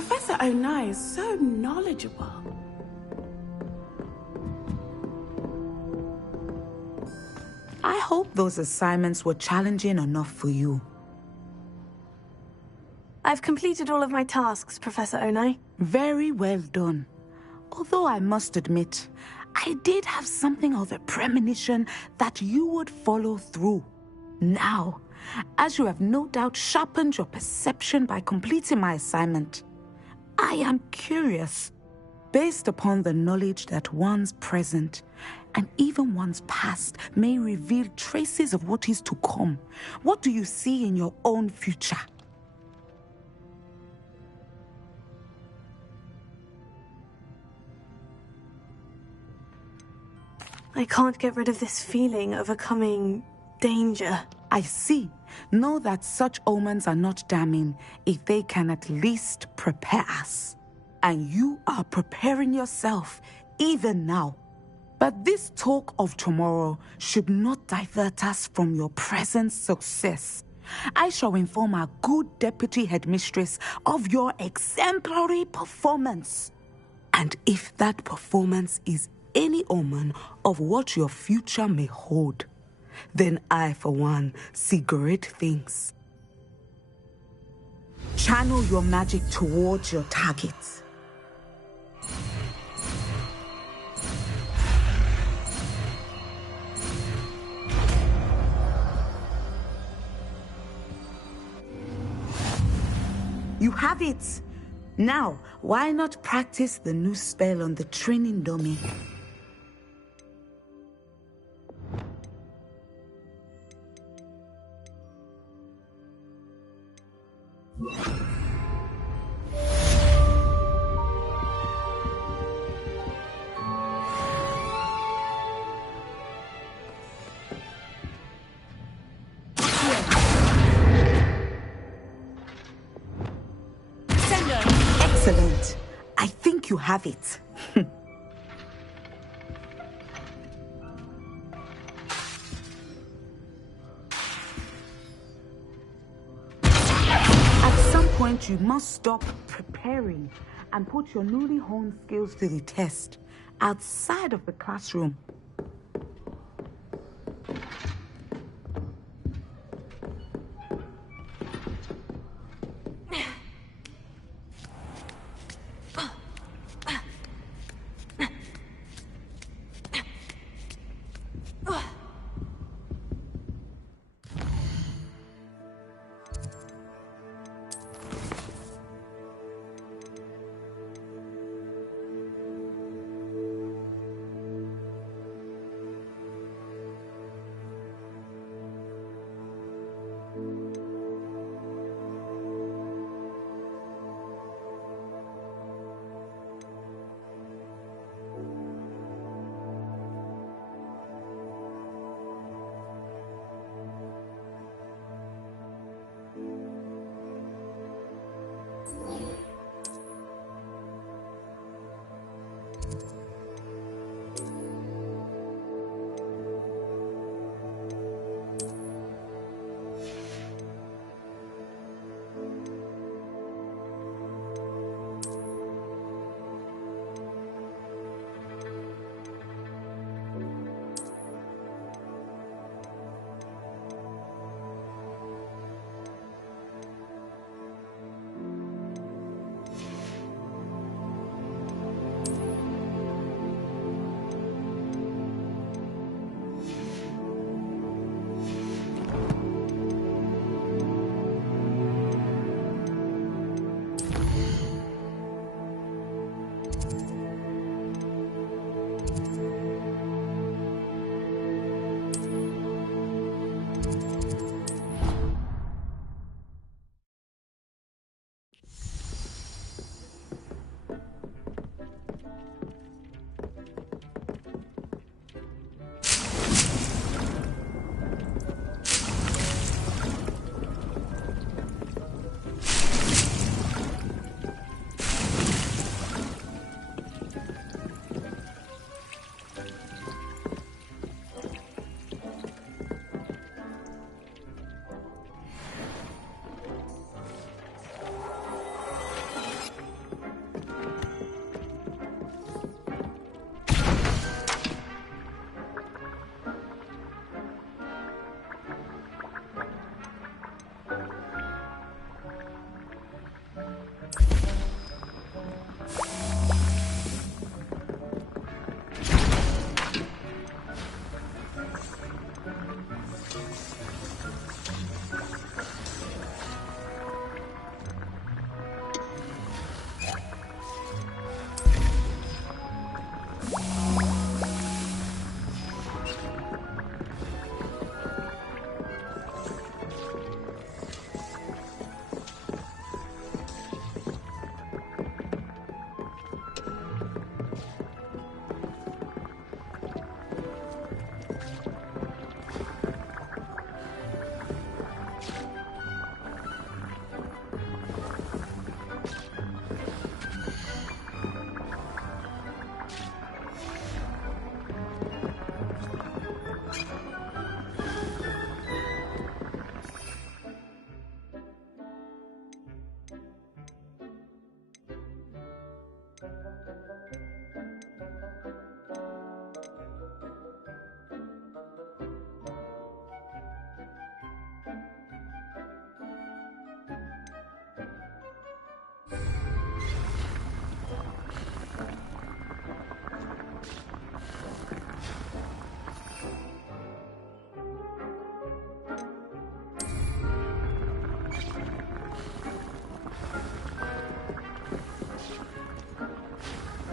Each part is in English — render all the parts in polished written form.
Professor Onai is so knowledgeable. I hope those assignments were challenging enough for you. I've completed all of my tasks, Professor Onai. Very well done. Although I must admit, I did have something of a premonition that you would follow through. Now, as you have no doubt sharpened your perception by completing my assignment, I am curious, based upon the knowledge that one's present and even one's past may reveal traces of what is to come. What do you see in your own future? I can't get rid of this feeling of a coming danger. I see. Know that such omens are not damning if they can at least prepare us. And you are preparing yourself, even now. But this talk of tomorrow should not divert us from your present success. I shall inform our good deputy headmistress of your exemplary performance. And if that performance is any omen of what your future may hold, then I, for one, see great things. Channel your magic towards your targets. You have it! Now, why not practice the new spell on the training dummy? Excellent. I think you have it. At some point, you must stop preparing and put your newly honed skills to the test outside of the classroom.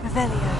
Revelio.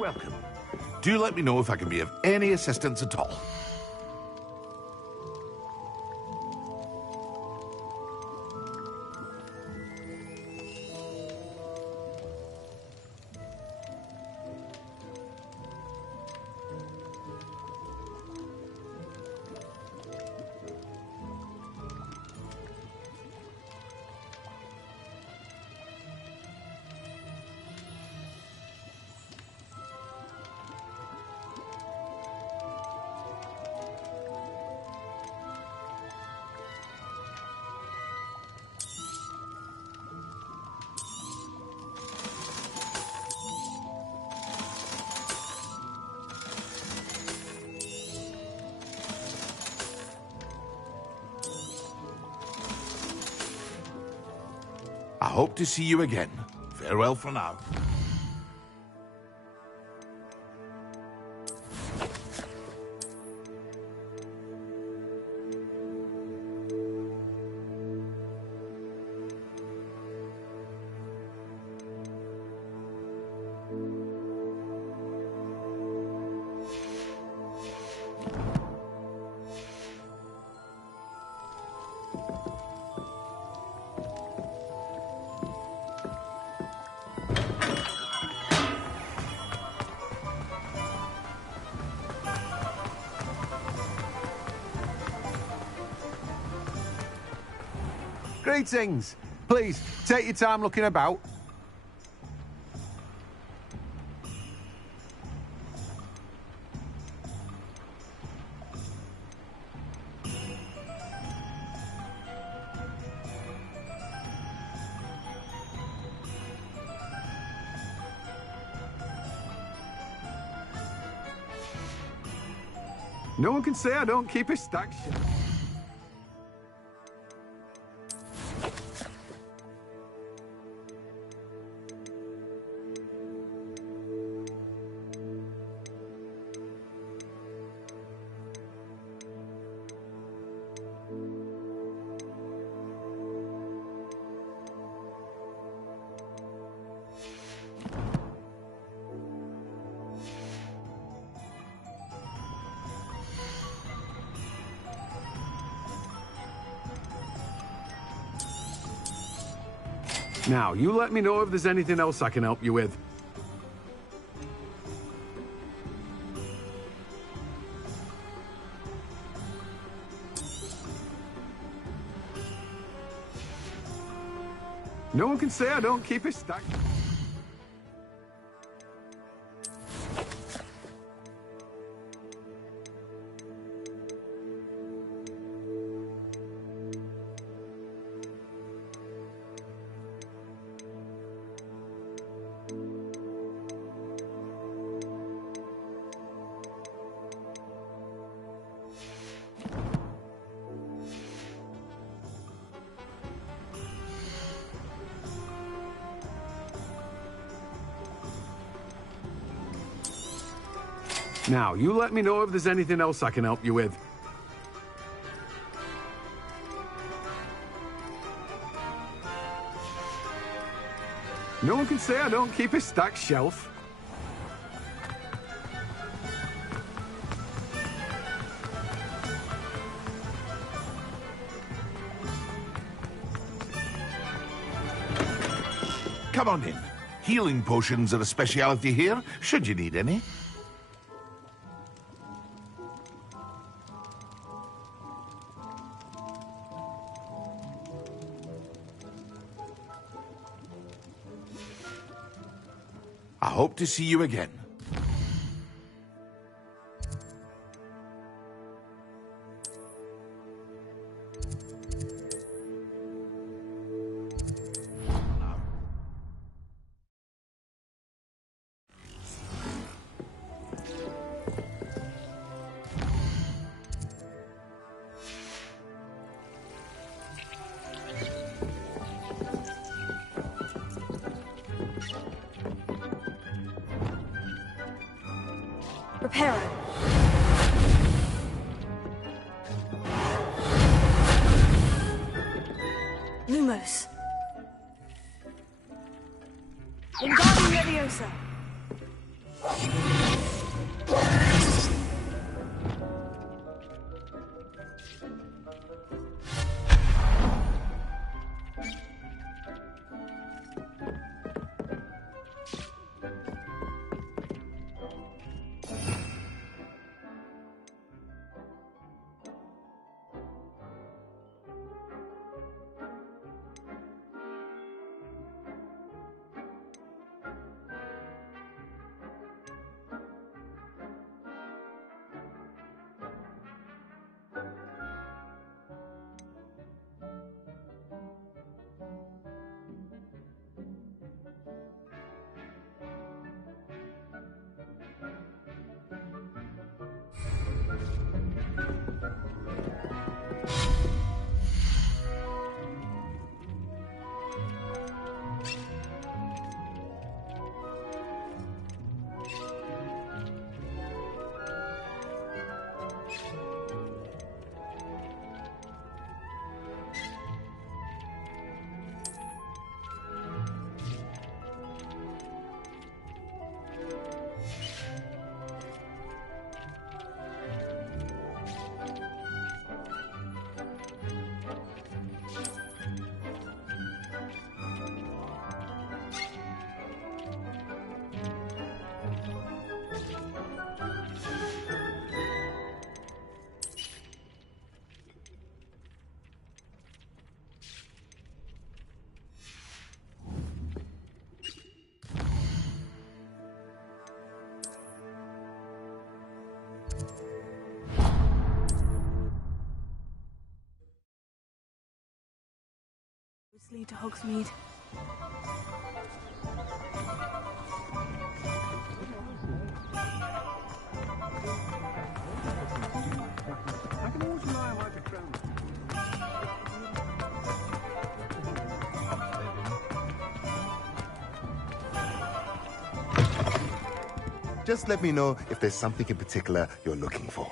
Welcome. Do let me know if I can be of any assistance at all. I hope to see you again. Farewell for now. Greetings. Please, take your time looking about. No one can say I don't keep a stack shelf. Now, you let me know if there's anything else I can help you with. No one can say I don't keep it stacked. Now, you let me know if there's anything else I can help you with. No one can say I don't keep a stacked shelf. Come on in. Healing potions are a speciality here, should you need any. I hope to see you again. Reparo. Lumos. Wingardium Leviosa. Lead to Hogsmeade. I can always rely on my Patron. Just let me know if there's something in particular you're looking for.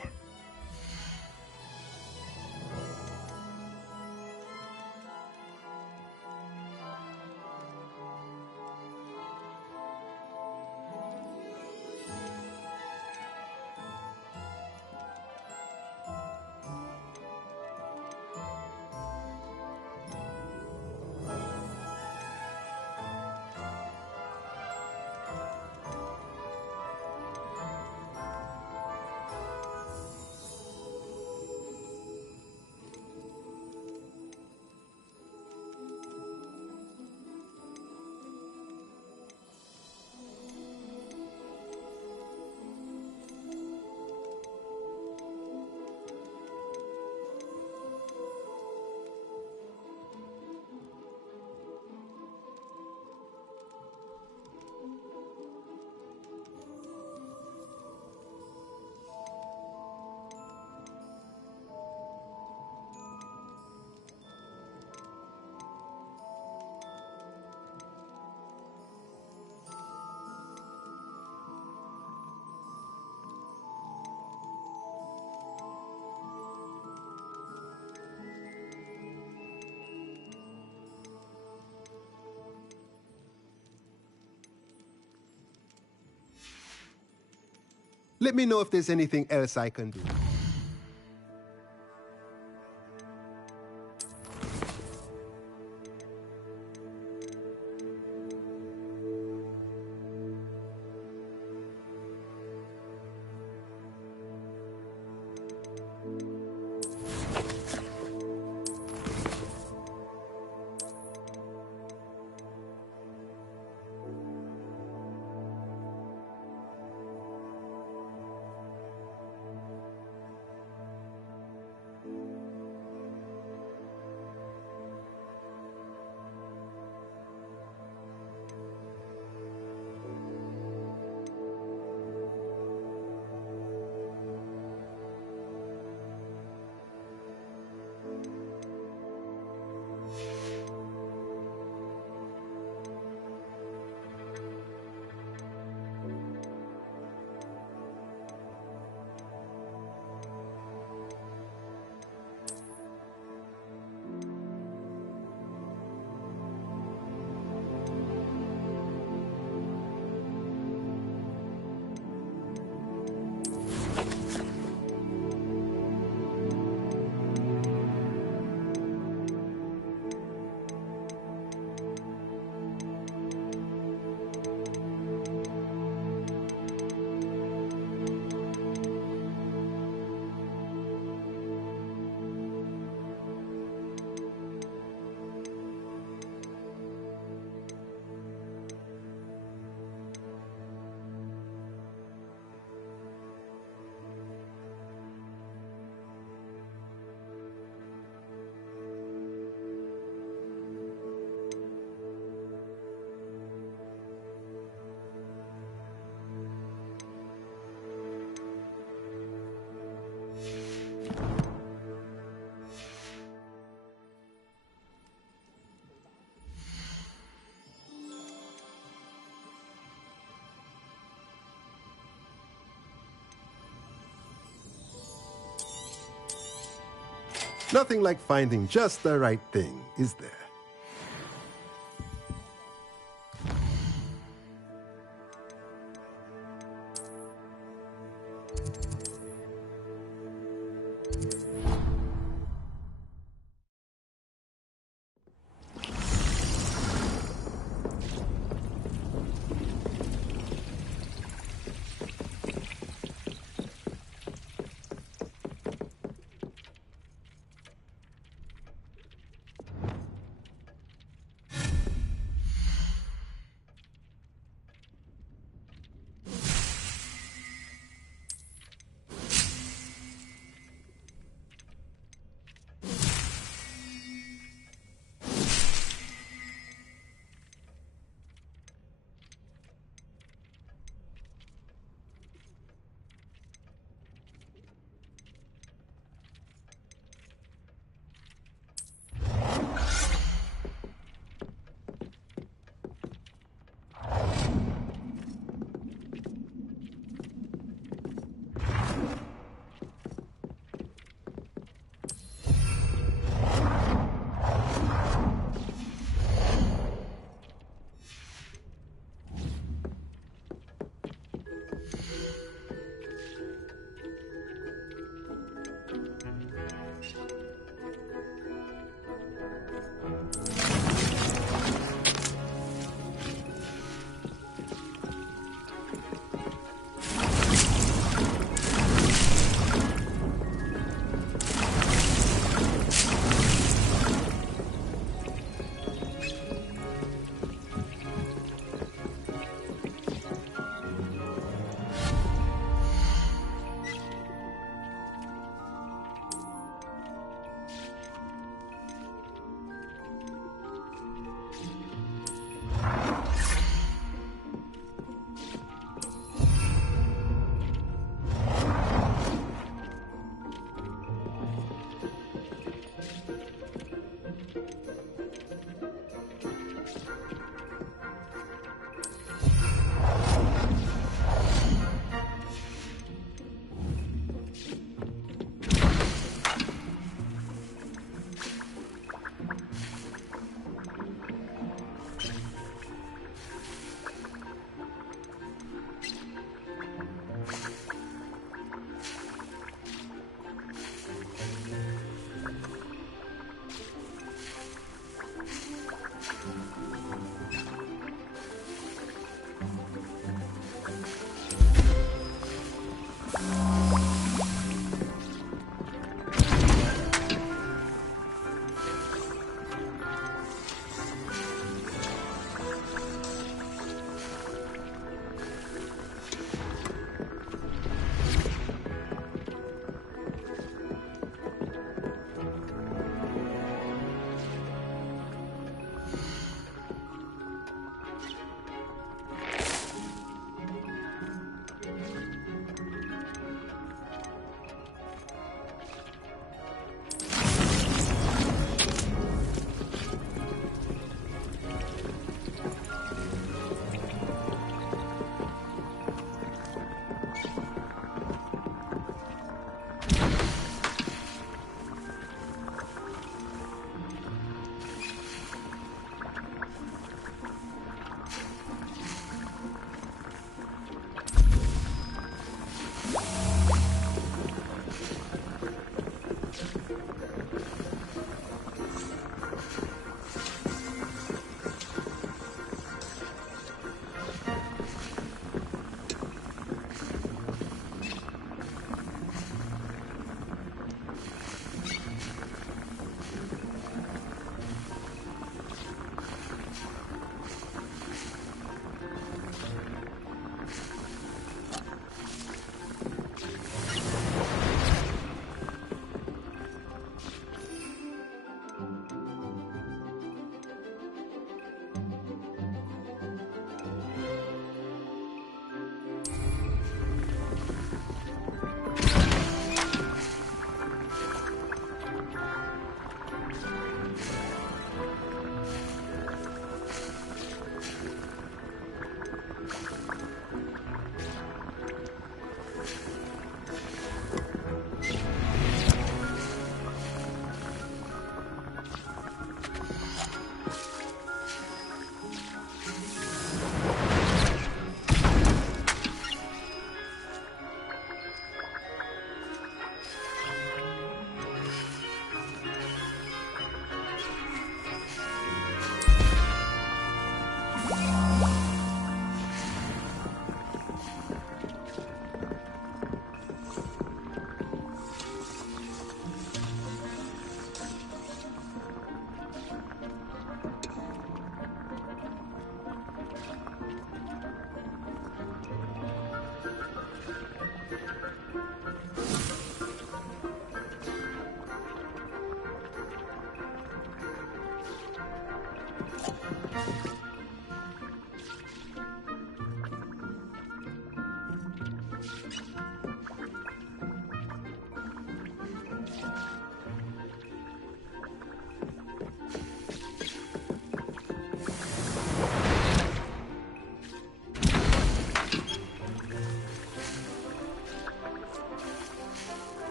Let me know if there's anything else I can do. Nothing like finding just the right thing, is there?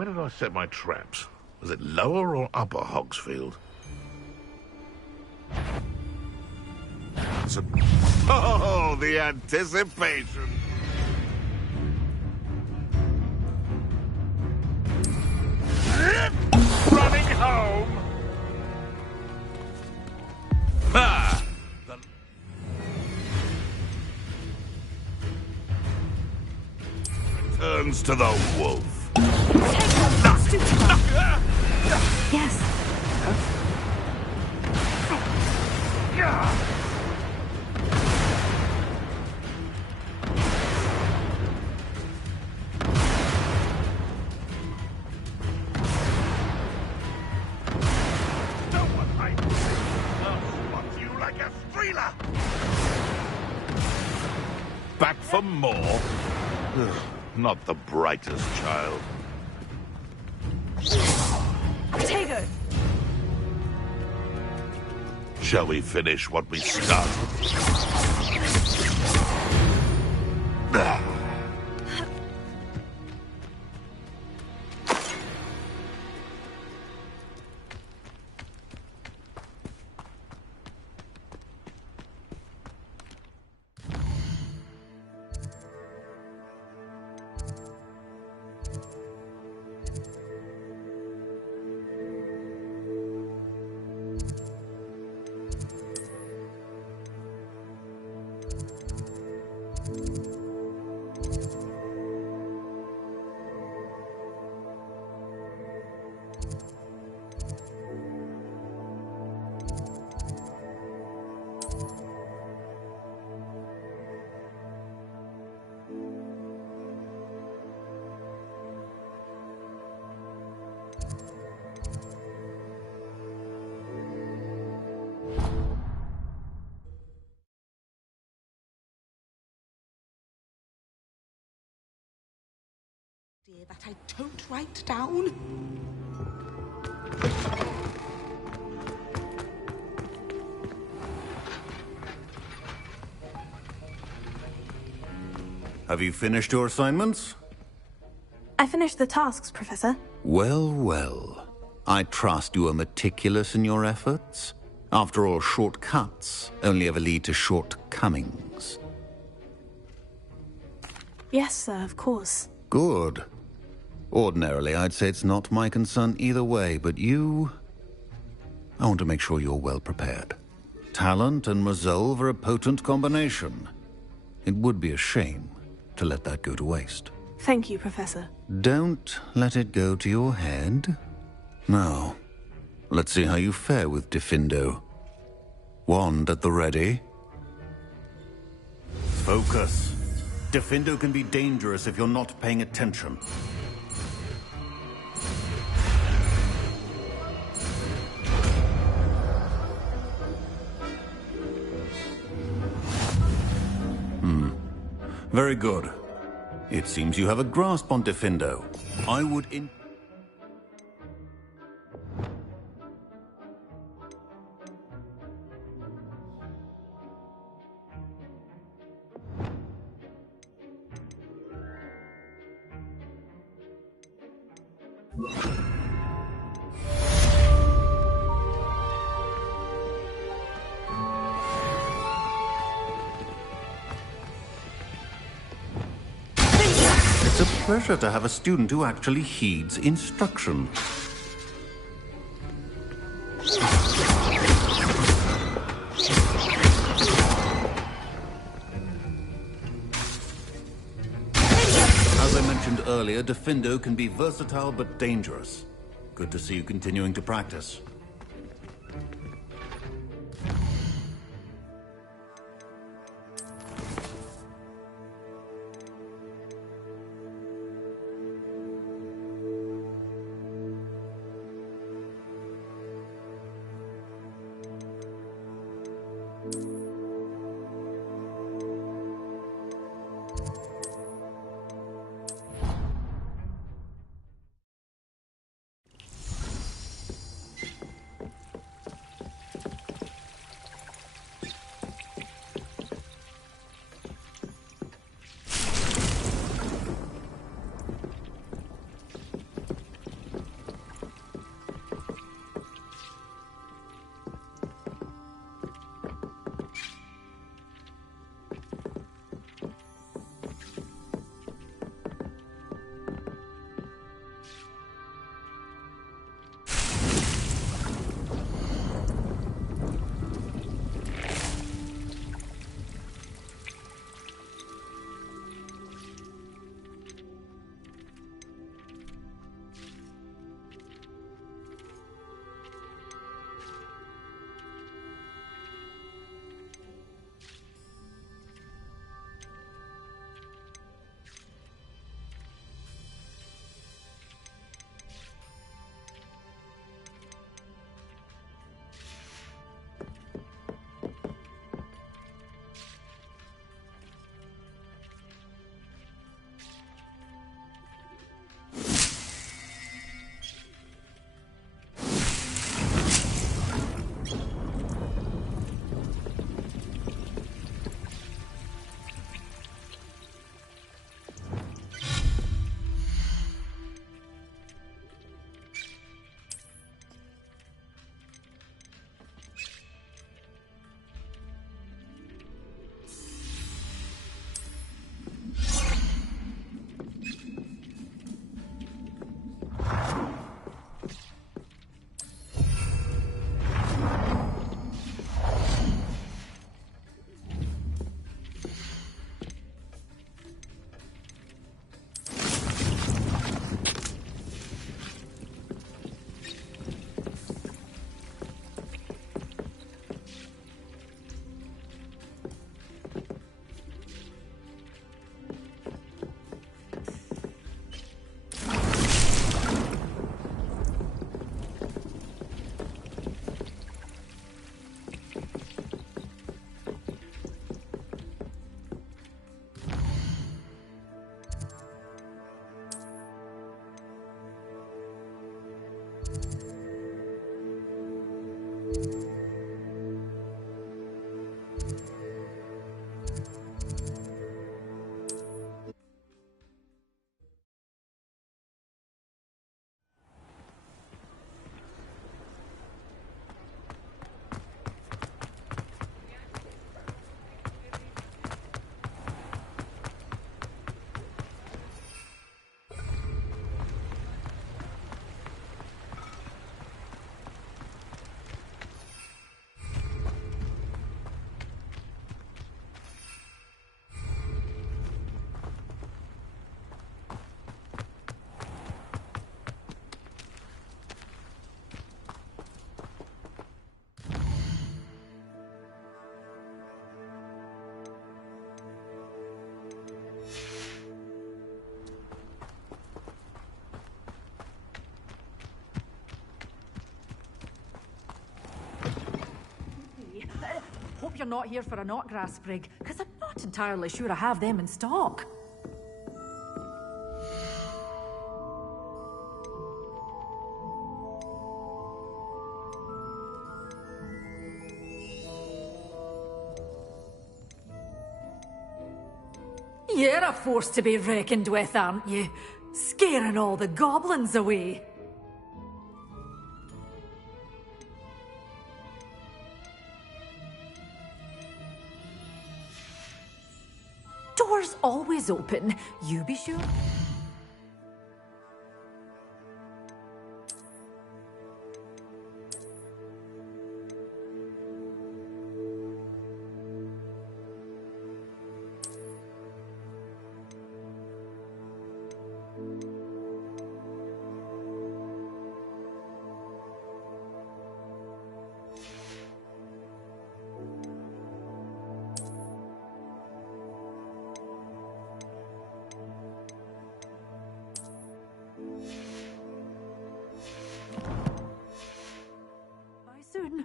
where did I set my traps? Was it lower or upper Hogsfield? Oh, the anticipation! Running home! Ah! Returns to the wolf. Yes. Back for more? Not the brightest child. Tego! Shall we finish what we started? That I don't write down. Have you finished your assignments? I finished the tasks, Professor. Well, well. I trust you are meticulous in your efforts. After all, shortcuts only ever lead to shortcomings. Yes, sir, of course. Good. Ordinarily, I'd say it's not my concern either way, but you... I want to make sure you're well prepared. Talent and resolve are a potent combination. It would be a shame to let that go to waste. Thank you, Professor. Don't let it go to your head. Now, let's see how you fare with Defindo. Wand at the ready. Focus. Defindo can be dangerous if you're not paying attention. Very good. It seems you have a grasp on Defindo. I would It's a pleasure to have a student who actually heeds instruction. As I mentioned earlier, Defindo can be versatile but dangerous. Good to see you continuing to practice. Hope you're not here for a knotgrass sprig, because I'm not entirely sure I have them in stock. You're a force to be reckoned with, aren't you? Scaring all the goblins away. Doors always open. You be sure. Soon.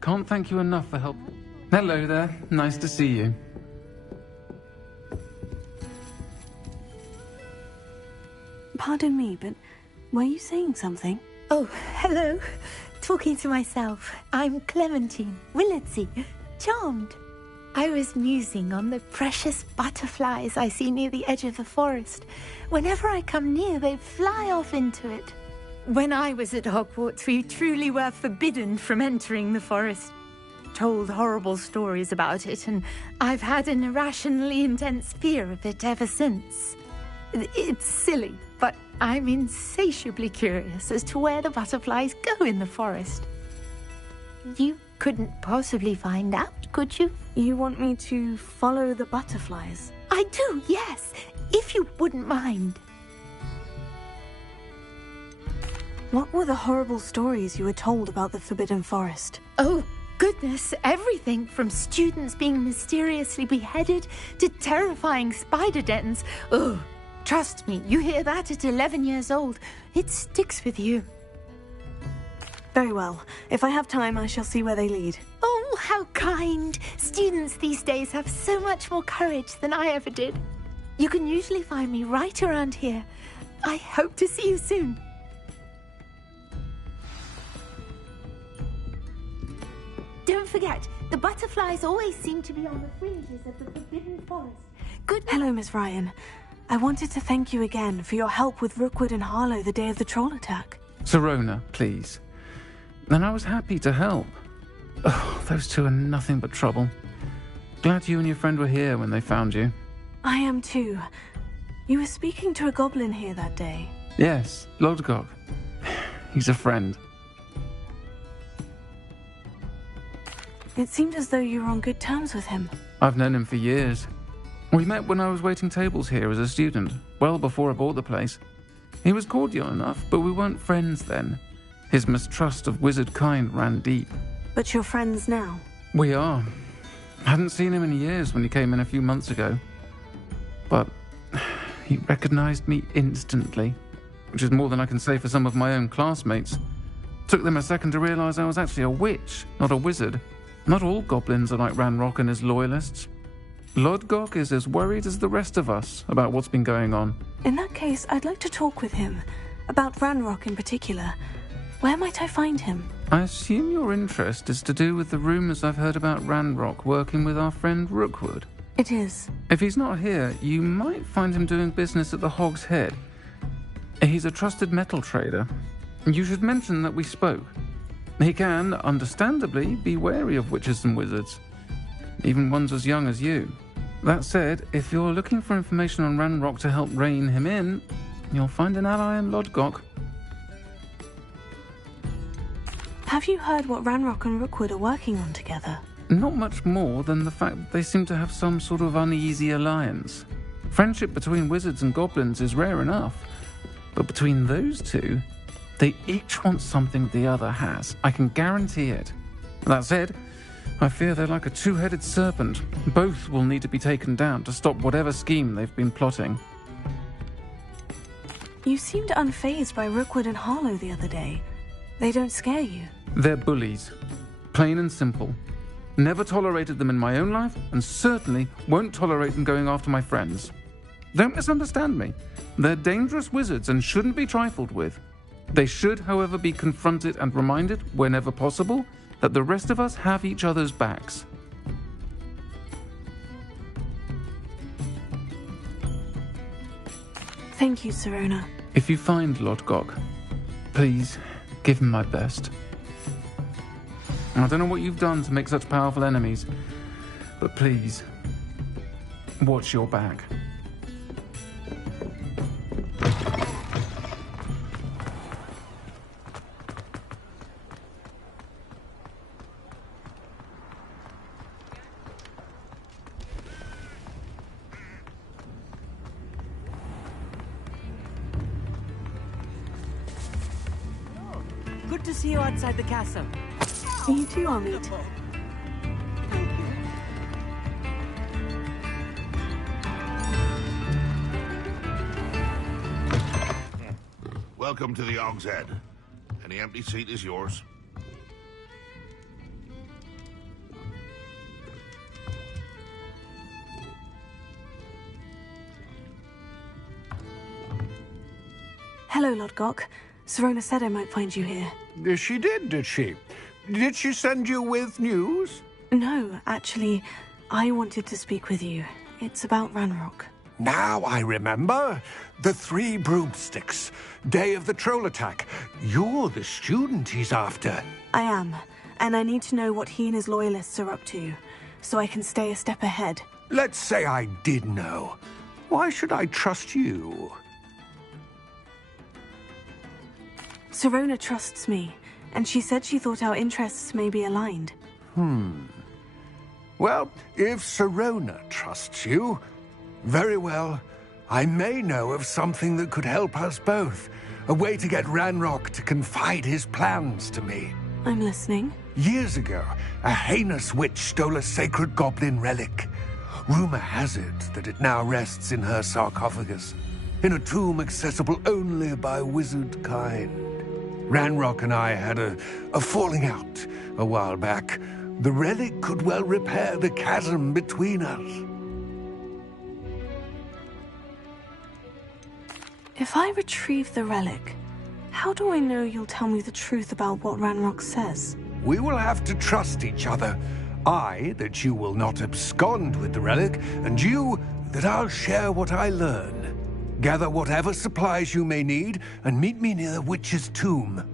Can't thank you enough for help. Hello there. Nice to see you. Pardon me, but were you saying something? Oh, hello. Talking to myself. I'm Clementine, Willardsey, charmed. I was musing on the precious butterflies I see near the edge of the forest. Whenever I come near, they fly off into it. When I was at Hogwarts, we truly were forbidden from entering the forest. Told horrible stories about it, and I've had an irrationally intense fear of it ever since. It's silly, but I'm insatiably curious as to where the butterflies go in the forest. You couldn't possibly find out, could you? You want me to follow the butterflies? I do, yes, if you wouldn't mind. What were the horrible stories you were told about the Forbidden Forest? Oh, goodness, everything from students being mysteriously beheaded to terrifying spider dens. Oh, trust me, you hear that at 11 years old, it sticks with you. Very well. If I have time, I shall see where they lead. Oh, how kind. Students these days have so much more courage than I ever did. You can usually find me right around here. I hope to see you soon. Don't forget, the butterflies always seem to be on the fringes of the Forbidden Forest. Good. Hello, Miss Ryan. I wanted to thank you again for your help with Rookwood and Harlow the day of the troll attack. Sirona, please. And I was happy to help. Oh, those two are nothing but trouble. Glad you and your friend were here when they found you. I am too. You were speaking to a goblin here that day. Yes, Lodgok. He's a friend. It seemed as though you were on good terms with him. I've known him for years. We met when I was waiting tables here as a student, well before I bought the place. He was cordial enough, but we weren't friends then. His mistrust of wizard kind ran deep. But you're friends now? We are. Hadn't seen him in years when he came in a few months ago. But he recognized me instantly, which is more than I can say for some of my own classmates. Took them a second to realize I was actually a witch, not a wizard. Not all goblins are like Ranrock and his loyalists. Lodgok is as worried as the rest of us about what's been going on. In that case, I'd like to talk with him. About Ranrock in particular. Where might I find him? I assume your interest is to do with the rumors I've heard about Ranrock working with our friend Rookwood. It is. If he's not here, you might find him doing business at the Hog's Head. He's a trusted metal trader. You should mention that we spoke. He can, understandably, be wary of witches and wizards, even ones as young as you. That said, if you're looking for information on Ranrock to help rein him in, you'll find an ally in Lodgok. Have you heard what Ranrock and Rookwood are working on together? Not much more than the fact that they seem to have some sort of uneasy alliance. Friendship between wizards and goblins is rare enough, but between those two, they each want something the other has. I can guarantee it. That said, I fear they're like a two-headed serpent. Both will need to be taken down to stop whatever scheme they've been plotting. You seemed unfazed by Rookwood and Harlow the other day. They don't scare you. They're bullies. Plain and simple. Never tolerated them in my own life, and certainly won't tolerate them going after my friends. Don't misunderstand me. They're dangerous wizards and shouldn't be trifled with. They should, however, be confronted and reminded, whenever possible, that the rest of us have each other's backs. Thank you, Sirona. If you find Lodgok, please give him my best. I don't know what you've done to make such powerful enemies, but please, watch your back. Good to see you outside the castle. You too, Amit. Welcome to the Hog's Head. Any empty seat is yours. Hello, Lodgok. Sirona said I might find you here. She did she? Did she send you with news? No, actually, I wanted to speak with you. It's about Ranrock. Now I remember. The 3 broomsticks. Day of the troll attack. You're the student he's after. I am, and I need to know what he and his loyalists are up to, so I can stay a step ahead. Let's say I did know. Why should I trust you? Sirona trusts me, and she said she thought our interests may be aligned. Well, if Sirona trusts you, very well. I may know of something that could help us both. A way to get Ranrock to confide his plans to me. I'm listening. Years ago, a heinous witch stole a sacred goblin relic. Rumor has it that it now rests in her sarcophagus, in a tomb accessible only by wizard kind. Ranrock and I had a falling out a while back. The relic could well repair the chasm between us. If I retrieve the relic, how do I know you'll tell me the truth about what Ranrock says? We will have to trust each other. I, that you will not abscond with the relic, and you, that I'll share what I learn. Gather whatever supplies you may need, and meet me near the witch's tomb.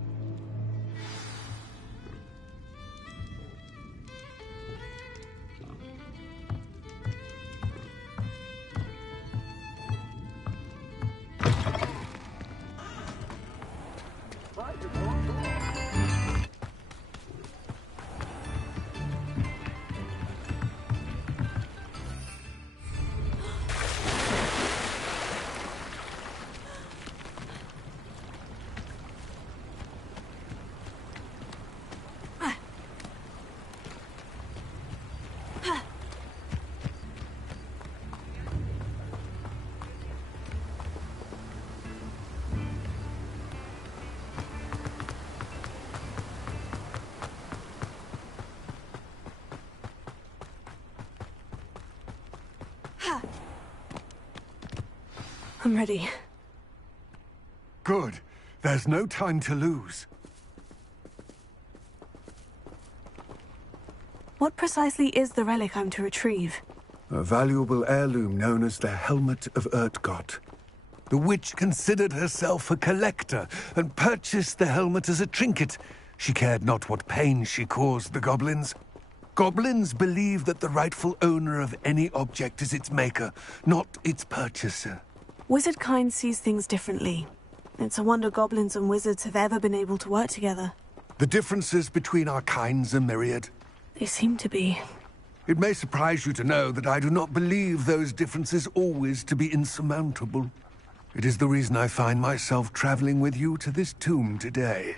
I'm ready. Good. There's no time to lose. What precisely is the relic I'm to retrieve? A valuable heirloom known as the Helmet of Urtgott. The witch considered herself a collector and purchased the helmet as a trinket. She cared not what pain she caused the goblins. Goblins believe that the rightful owner of any object is its maker, not its purchaser. Wizard kind sees things differently. It's a wonder goblins and wizards have ever been able to work together. The differences between our kinds are myriad. They seem to be. It may surprise you to know that I do not believe those differences always to be insurmountable. It is the reason I find myself traveling with you to this tomb today.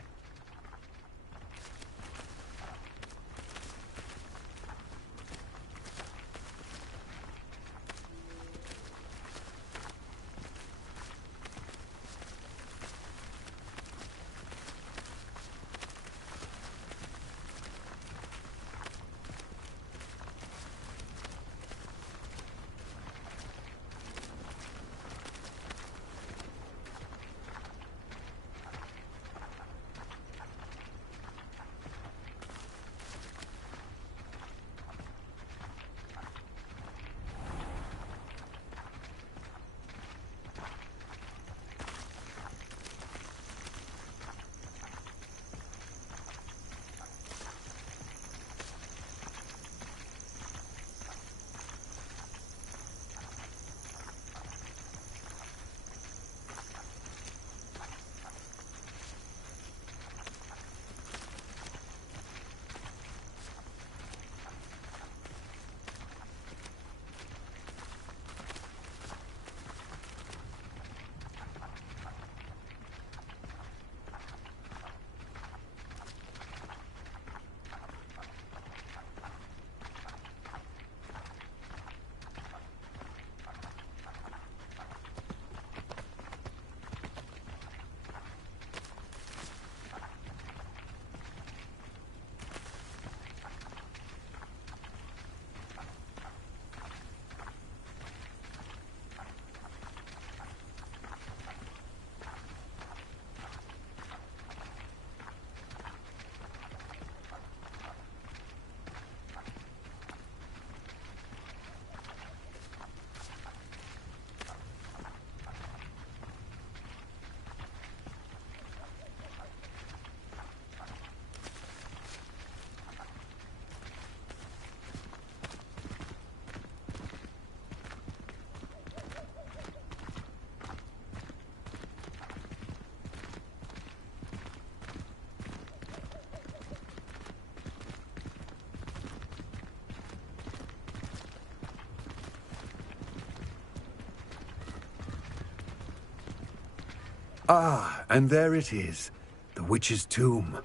Ah, and there it is. The witch's tomb.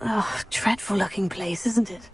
Oh, dreadful looking place, isn't it?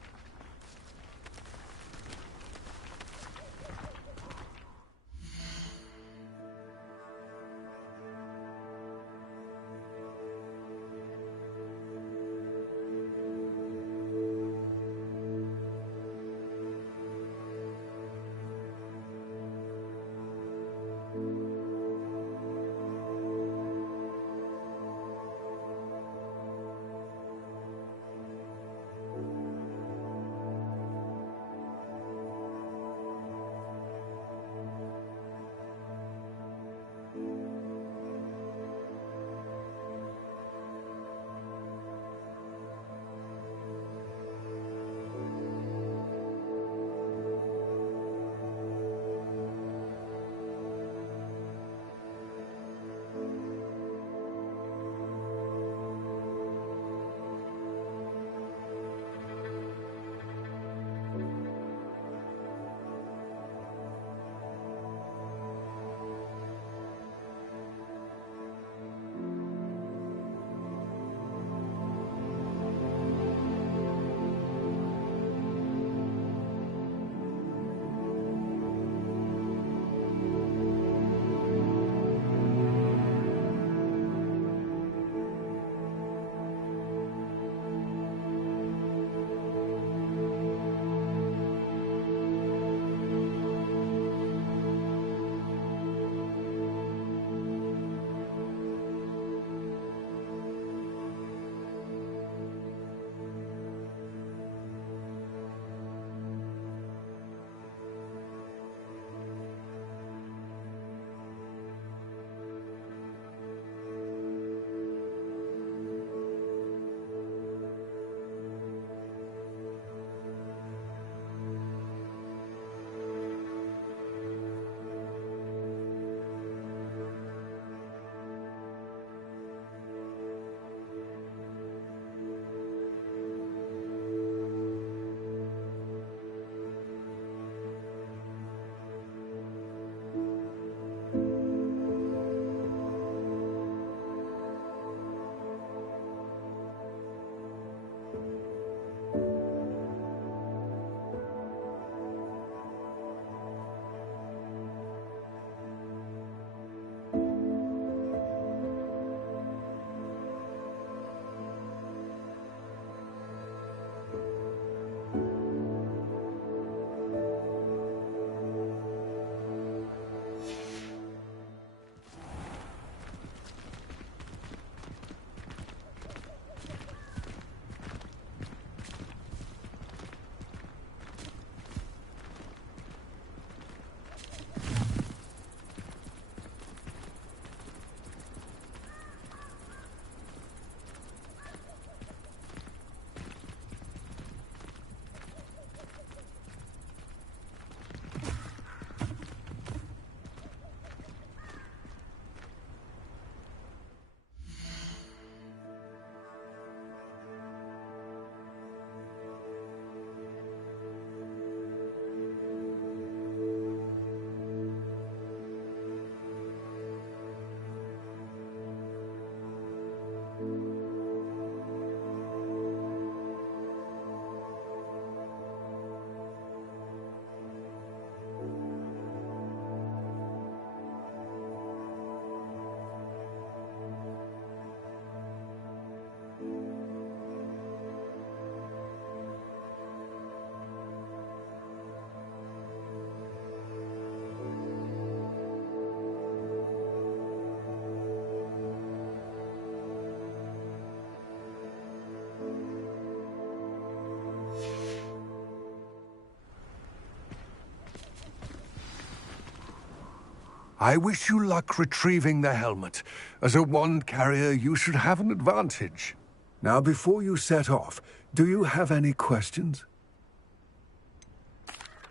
I wish you luck retrieving the helmet. As a wand carrier, you should have an advantage. Now, before you set off, do you have any questions?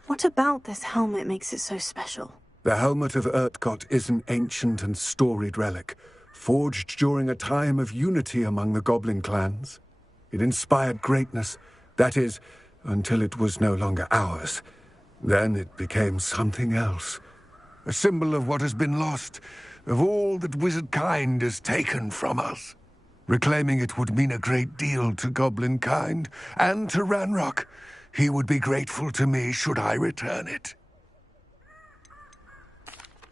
What about this helmet makes it so special? The helmet of Urtkot is an ancient and storied relic, forged during a time of unity among the goblin clans. It inspired greatness, that is, until it was no longer ours. Then it became something else. A symbol of what has been lost, of all that wizard kind has taken from us. Reclaiming it would mean a great deal to goblin kind, and to Ranrock. He would be grateful to me should I return it.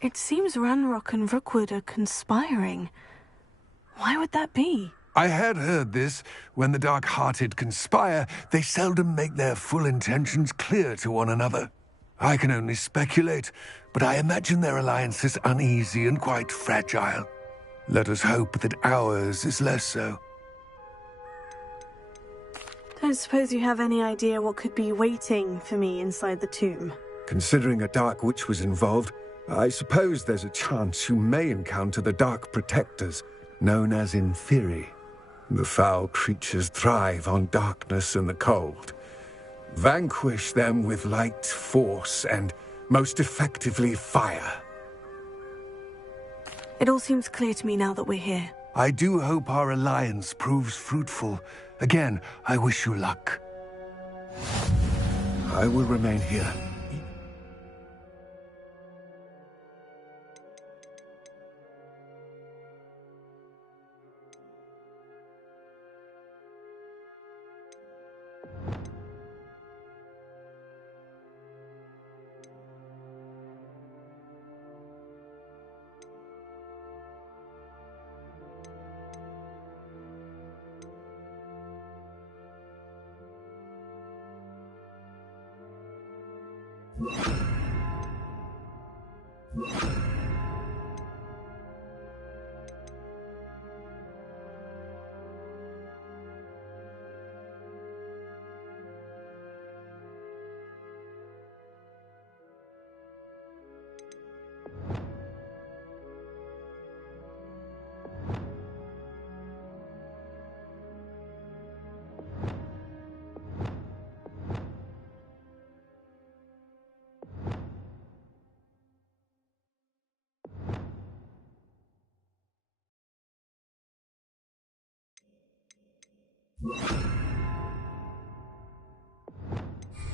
It seems Ranrock and Rookwood are conspiring. Why would that be? I had heard this. When the dark-hearted conspire, they seldom make their full intentions clear to one another. I can only speculate, but I imagine their alliance is uneasy and quite fragile. Let us hope that ours is less so. Don't suppose you have any idea what could be waiting for me inside the tomb? Considering a Dark Witch was involved, I suppose there's a chance you may encounter the Dark Protectors, known as Inferi. The foul creatures thrive on darkness and the cold. Vanquish them with light, force, and, most effectively, fire. It all seems clear to me now that we're here. I do hope our alliance proves fruitful. Again, I wish you luck. I will remain here.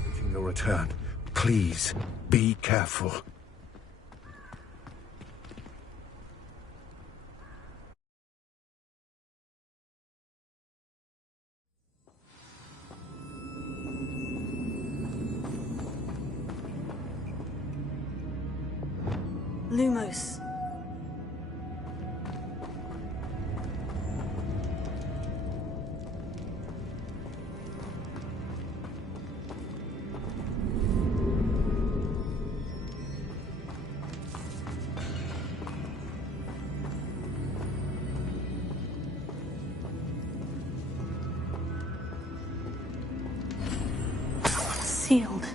Waiting your return. Please, be careful. Lumos. Sealed.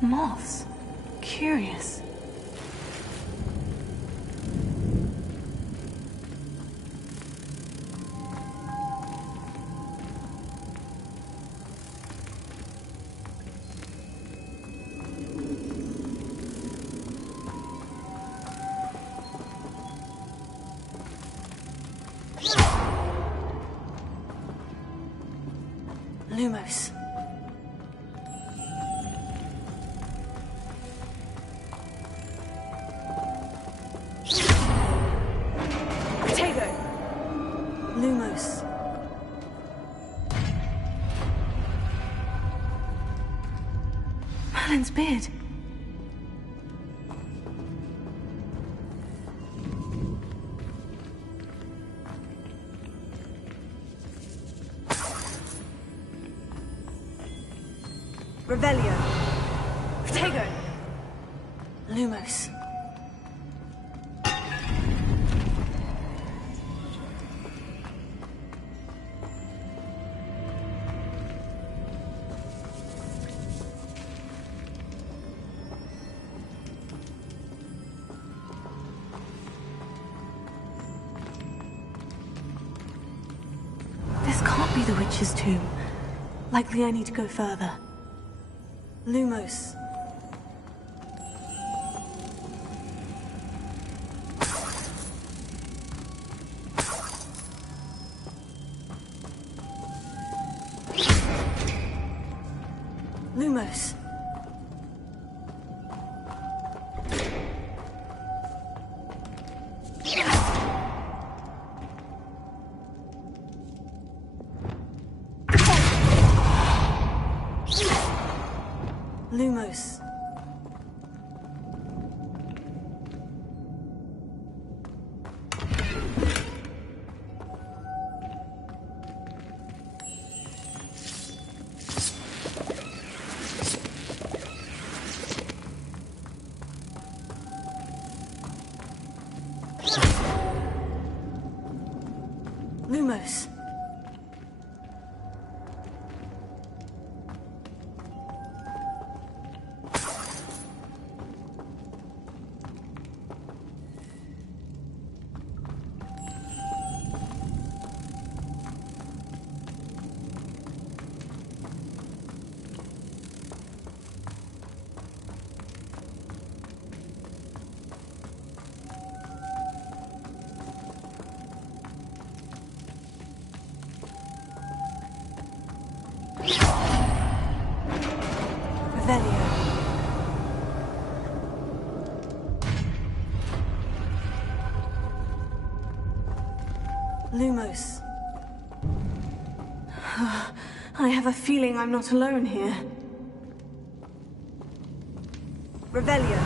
Moths. Curious. Lumos. Lumos. Merlin's beard. Revelio. Tego. Lumos. This can't be the witch's tomb. Likely I need to go further. Lumos. Lumos. Lumos. Lumos. Revelio. Lumos. I have a feeling I'm not alone here. Revelio.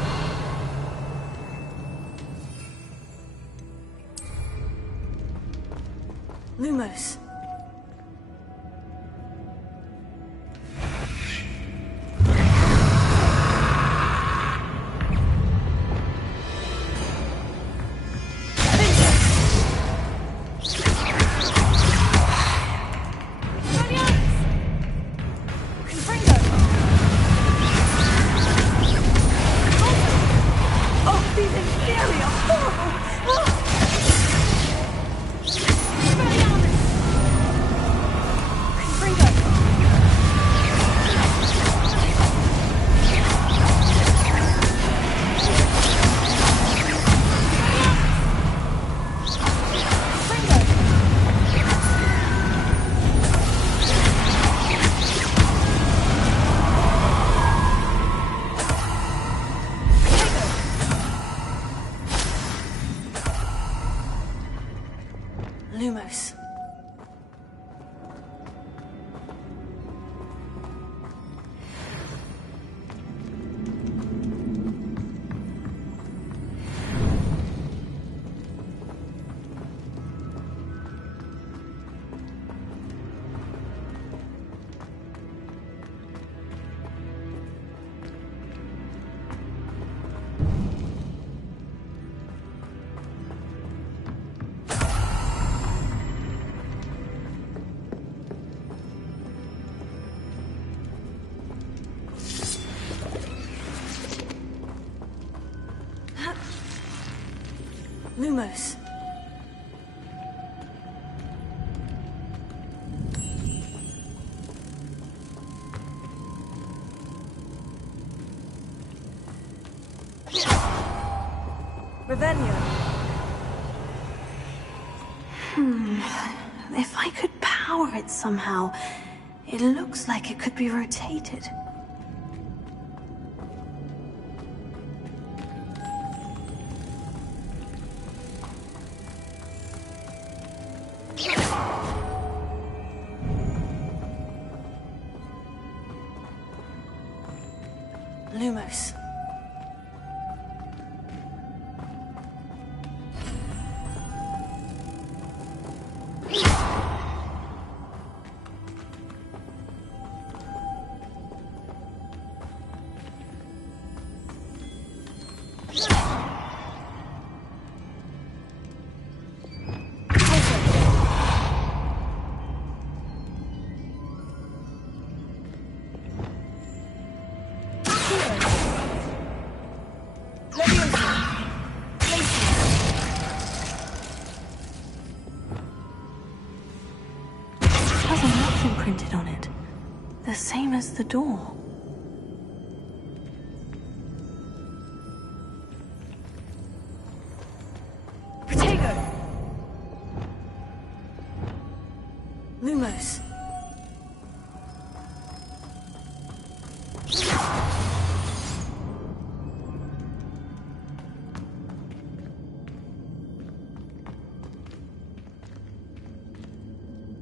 Lumos. Lumos. Lumos. Revelio. If I could power it somehow, it looks like it could be rotated. Lumos. printed on it. The same as the door. Protego! Lumos.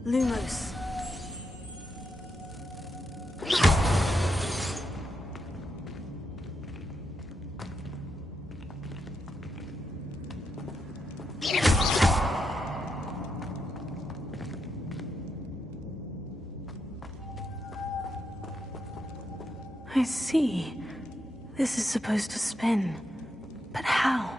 Lumos. I see. This is supposed to spin. But how?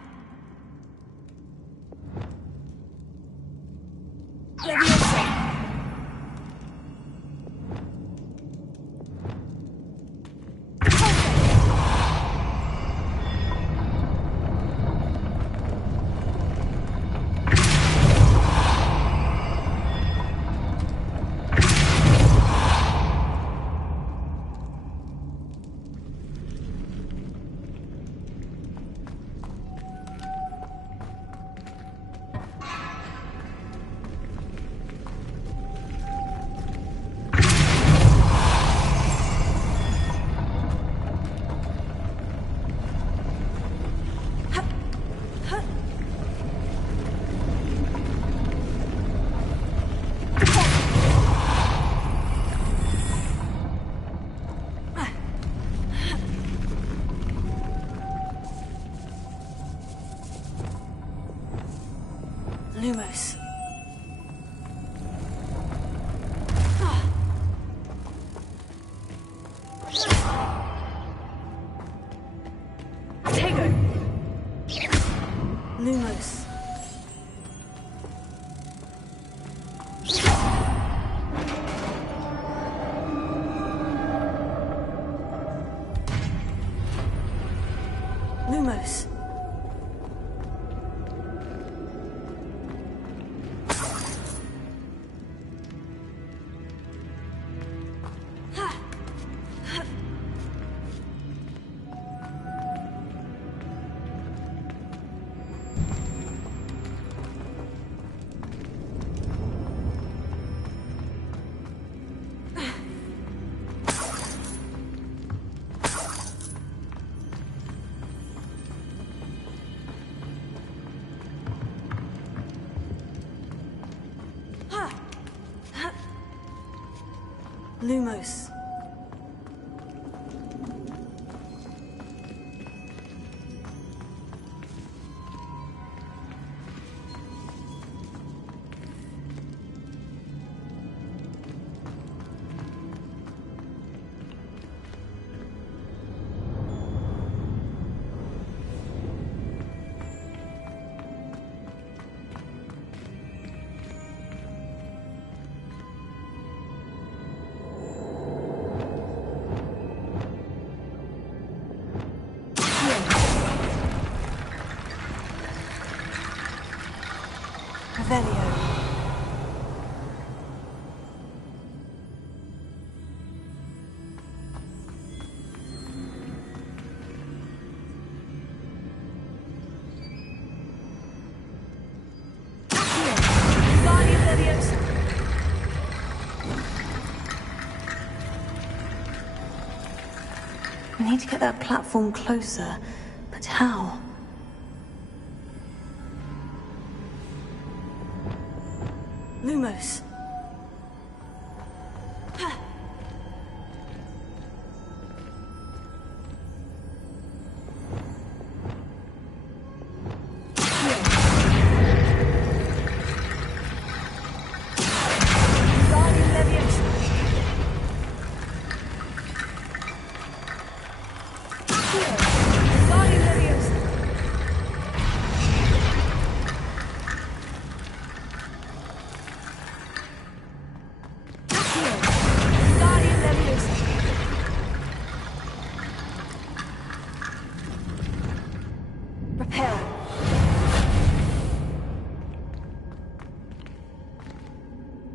Lumos. Protego! Lumos. Lumos. Lumos. Revelio. We need to get that platform closer, but how? Lumos.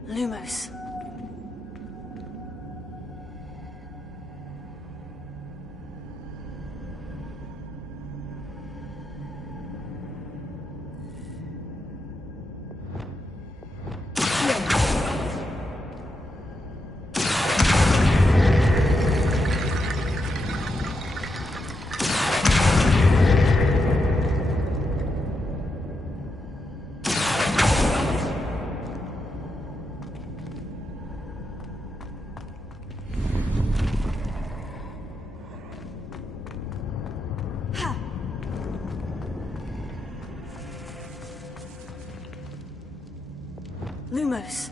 Lumos. Lumos.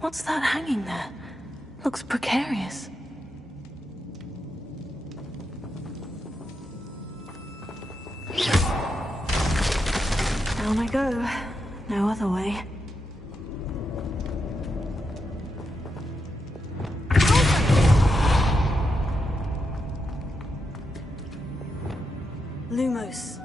What's that hanging there? Looks precarious. Down I go. No other way. Lumos.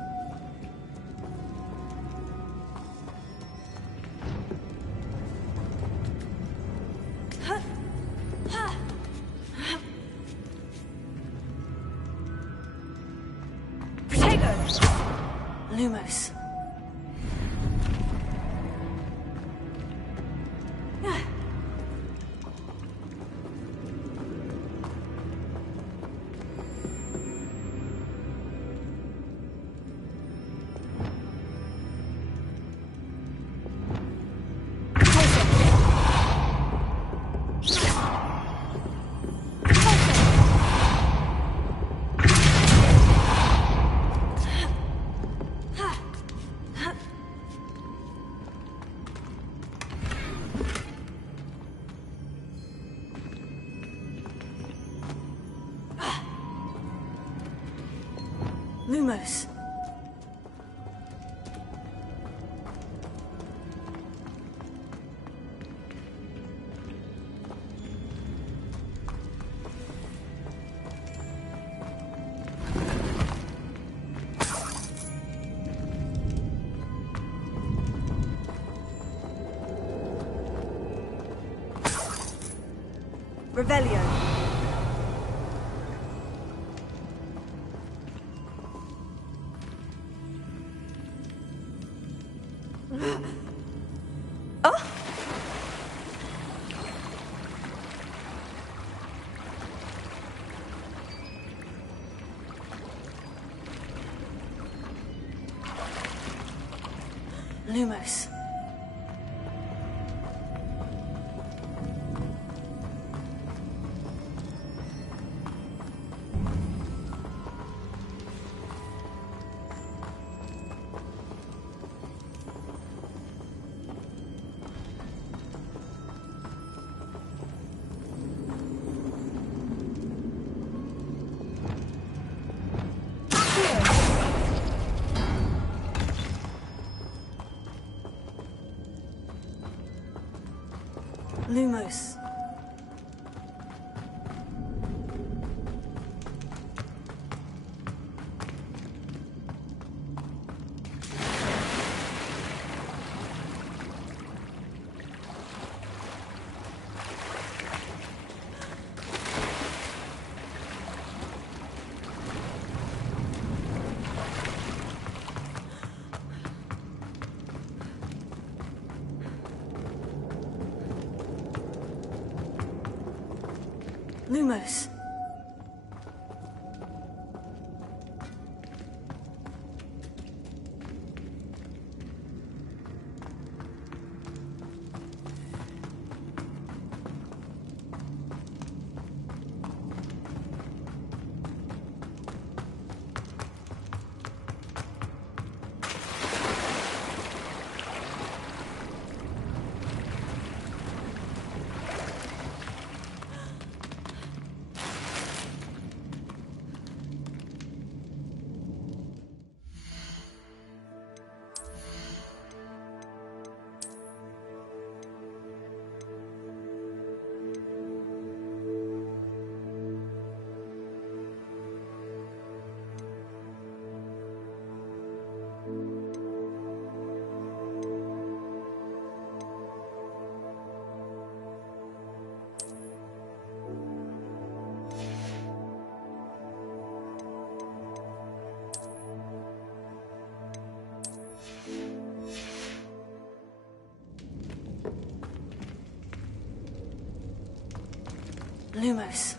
Lumos. Lumos. Revelio. Lumos. Lumos. Lumos. Lumos.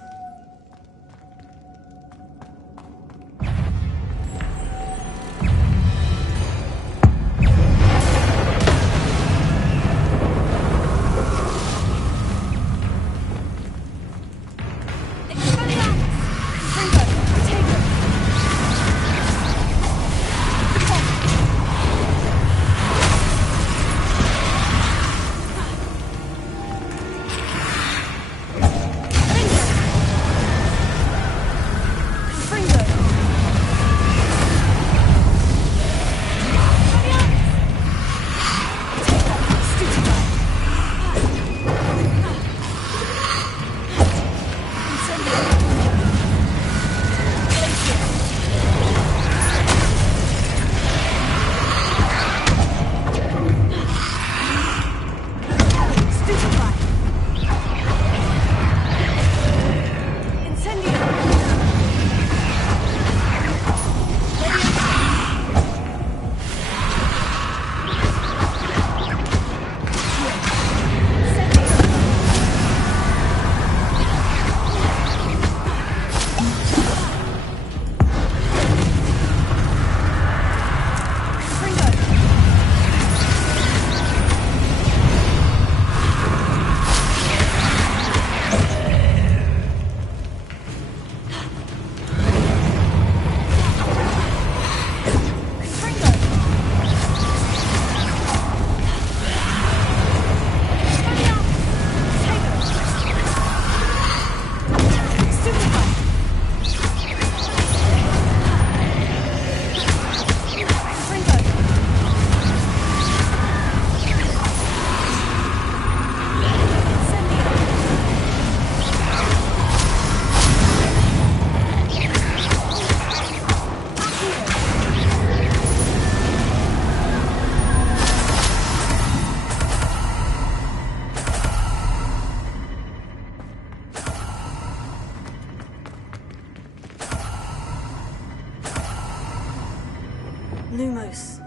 Lumos.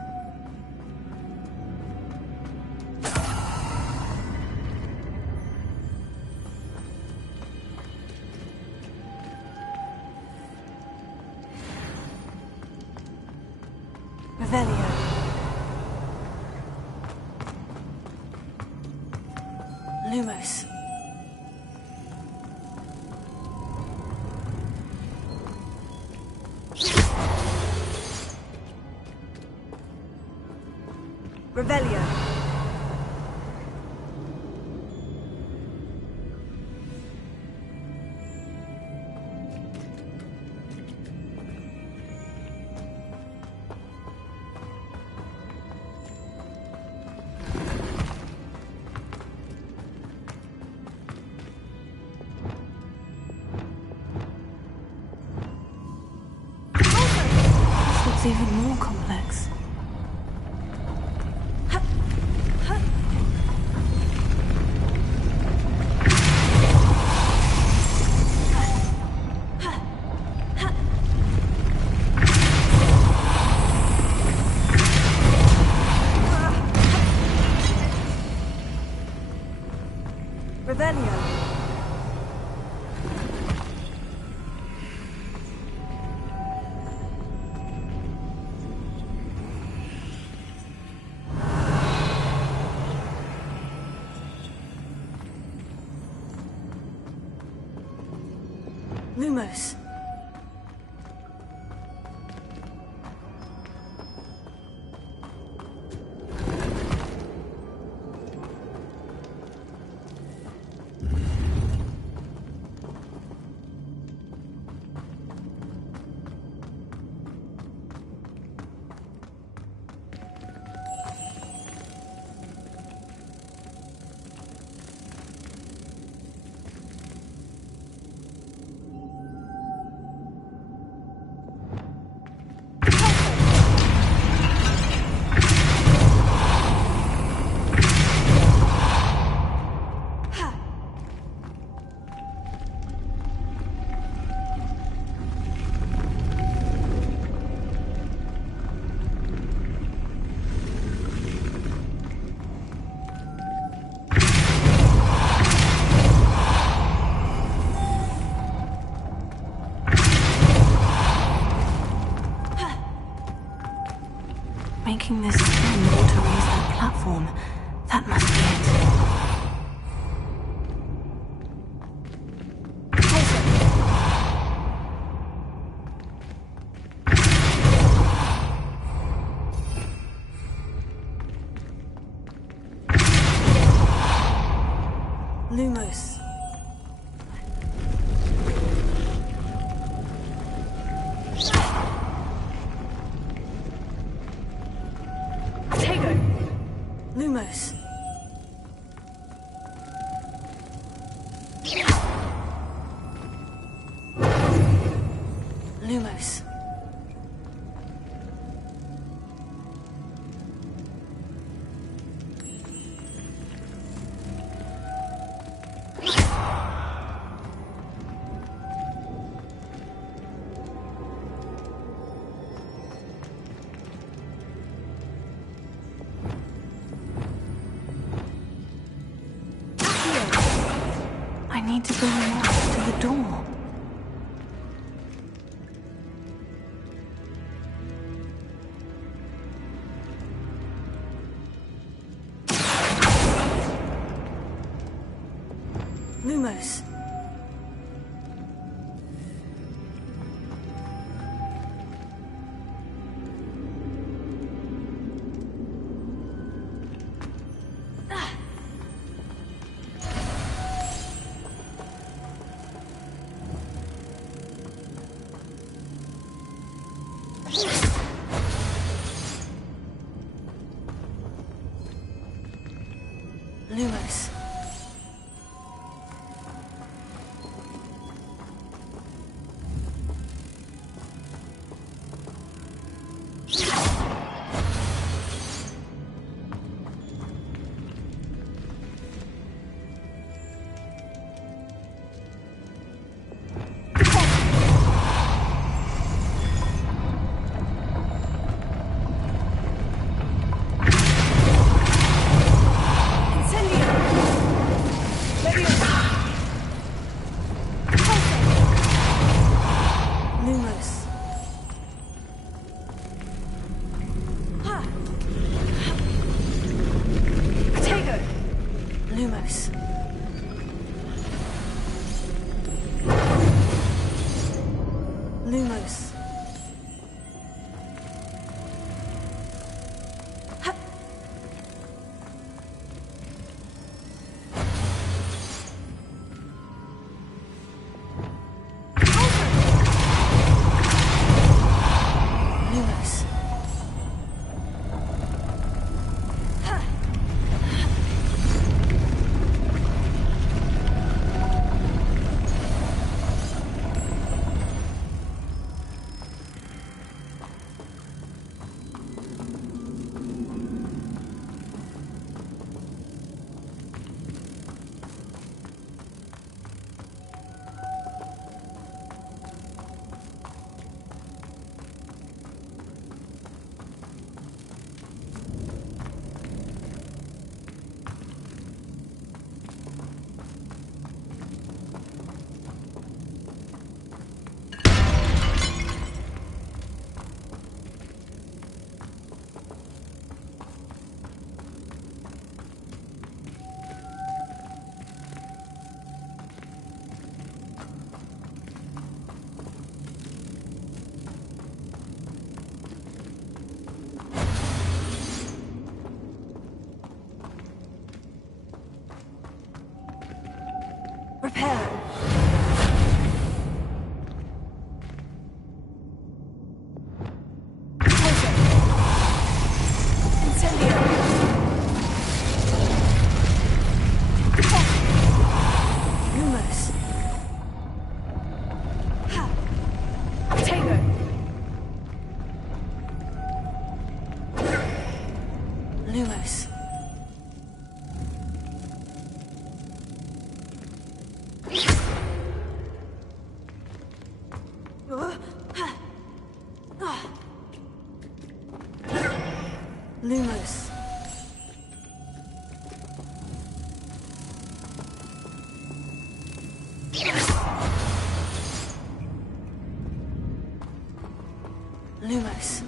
Revelio. Lumos. Revelio. This looks even more complex. Revelio. Lumos. making this spin or to raise that platform. That must be it. Lumos. Lumos. Lumos. I need to bring him up to the door. Lumos. Lumos. Lumos. Lumos. Repair. Lumos. Lumos. Lumos.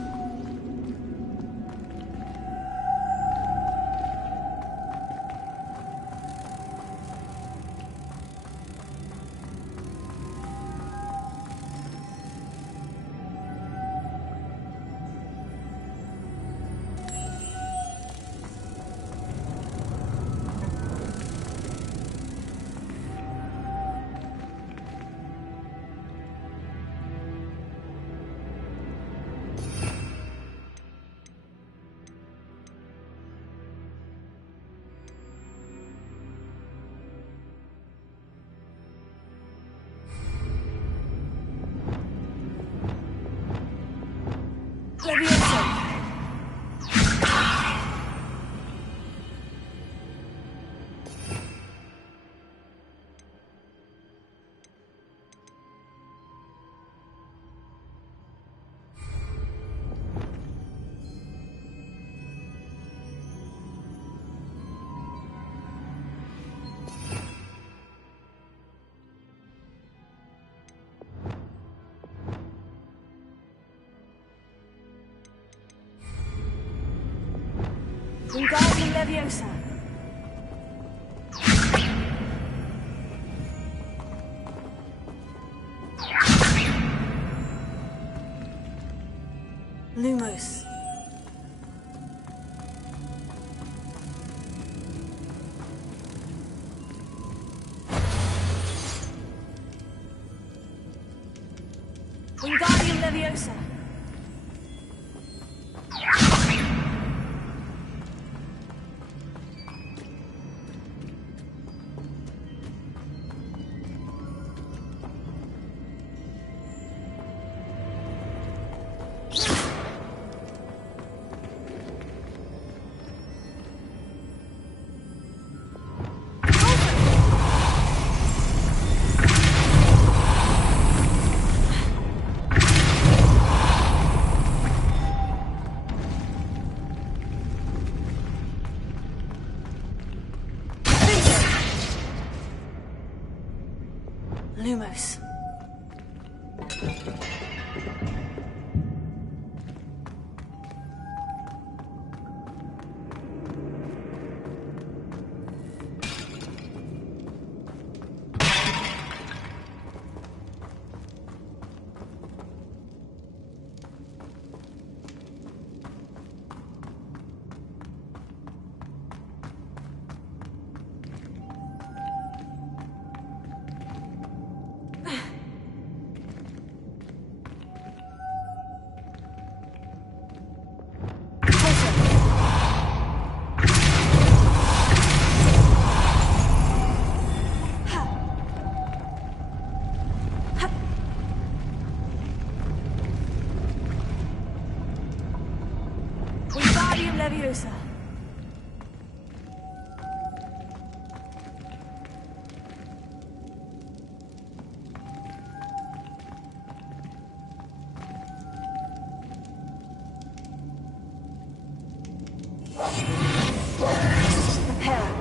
Wingardium Leviosa. Lumos. Wingardium Leviosa. Lumos. Wingardium Leviosa. Prepare.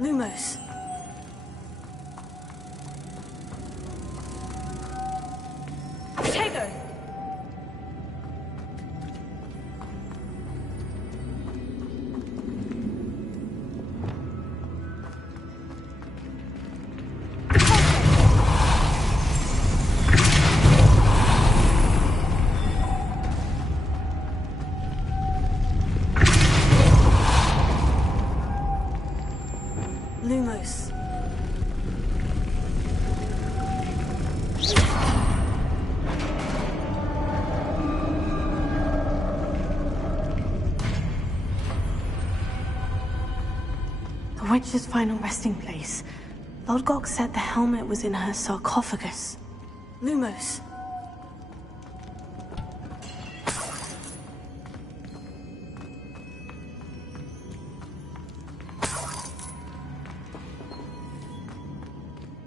Lumos. Tego! Lumos. The witch's final resting place. Lodgok said the helmet was in her sarcophagus. Lumos.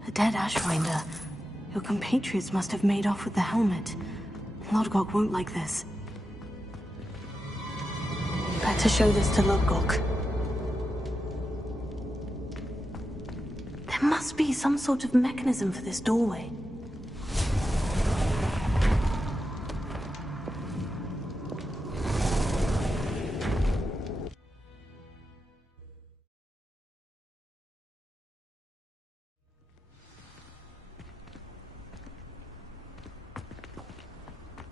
A dead Ashwinder. Your compatriots must have made off with the helmet. Lodgok won't like this. Better show this to Lodgok. There must be some sort of mechanism for this doorway.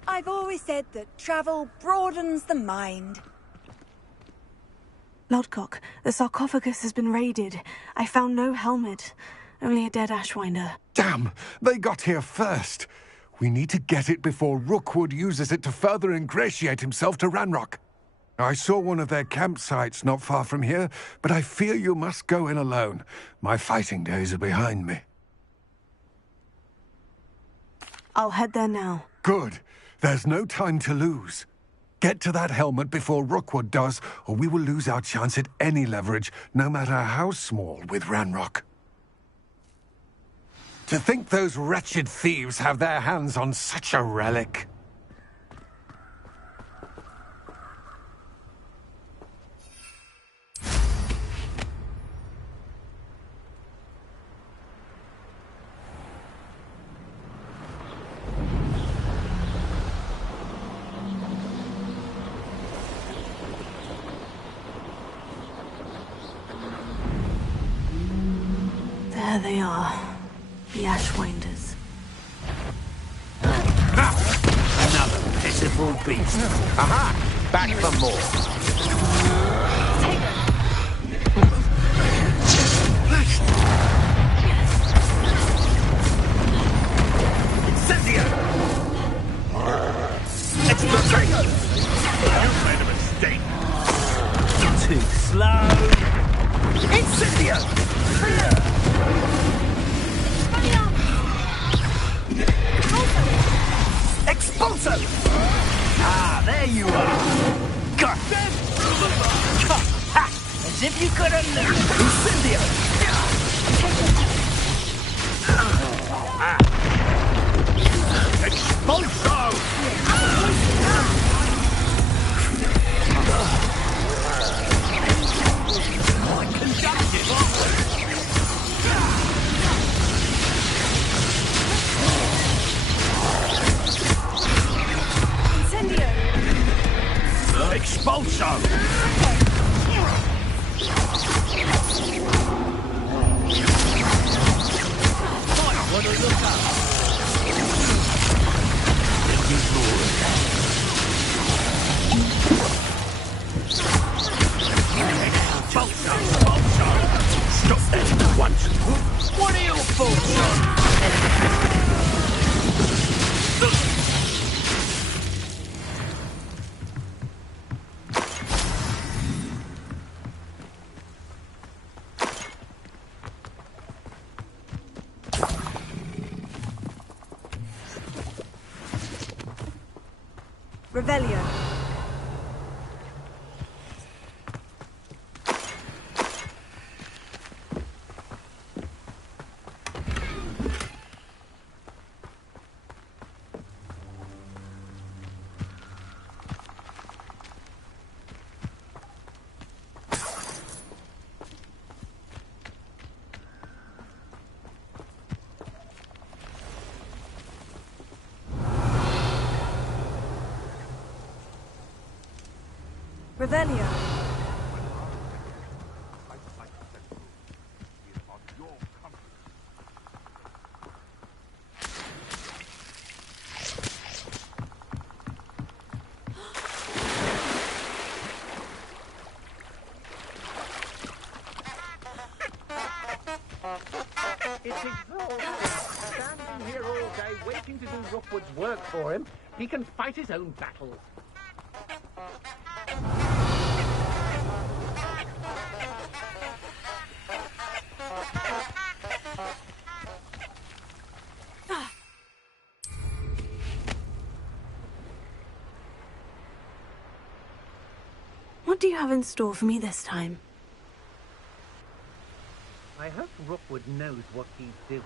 I've always said that travel broadens the mind. Lodgok, the sarcophagus has been raided. I found no helmet, only a dead Ashwinder. Damn! They got here first. We need to get it before Rookwood uses it to further ingratiate himself to Ranrock. I saw one of their campsites not far from here, but I fear you must go in alone. My fighting days are behind me. I'll head there now. Good. There's no time to lose. Get to that helmet before Rookwood does, or we will lose our chance at any leverage, no matter how small, with Ranrock. To think those wretched thieves have their hands on such a relic. There they are. The Ashwinders. Another pitiful beast. Aha! Back for more. Incendio! Explosion! You made a mistake. Too slow. Incendio! Expulso! Ah, there you are! Got them! Ha! As if you could have known! Incendio! Expulso! Expulso! Might want to look up. Expulso! Stop that at once! What are your thoughts on? Revelio. Revelio. It's exhausting. Standing here all day waiting to do Rookwood's work for him. He can fight his own battles. What do you have in store for me this time? I hope Rookwood knows what he's doing.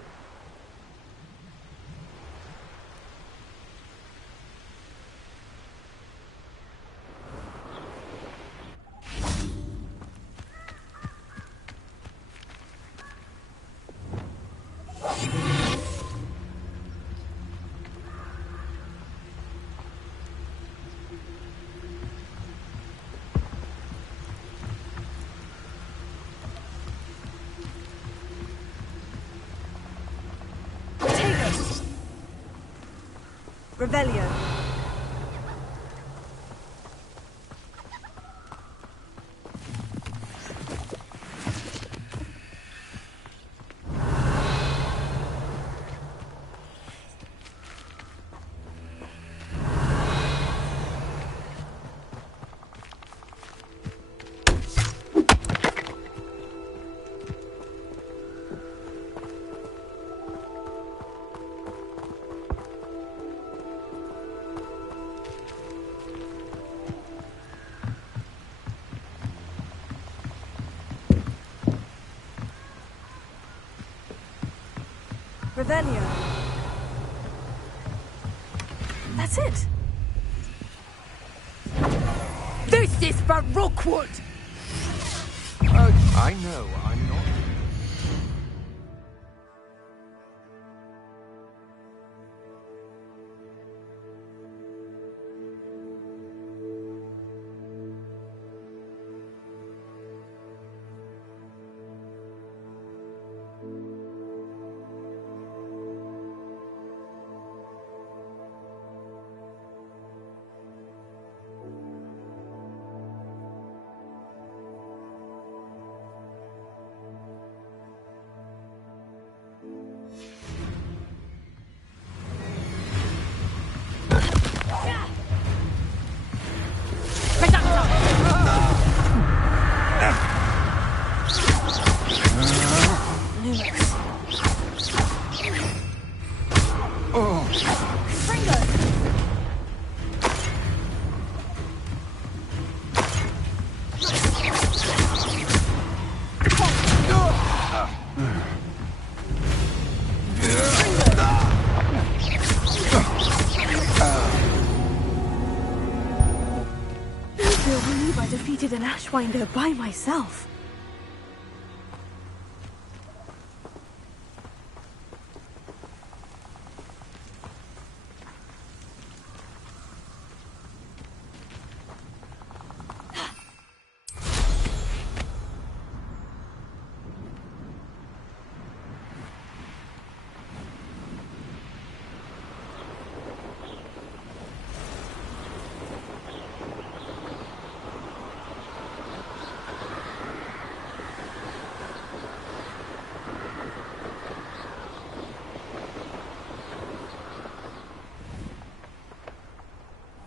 Revelio. Revelio. That's it. This is for Rookwood! I know, I'm not. I defeated an Ashwinder by myself.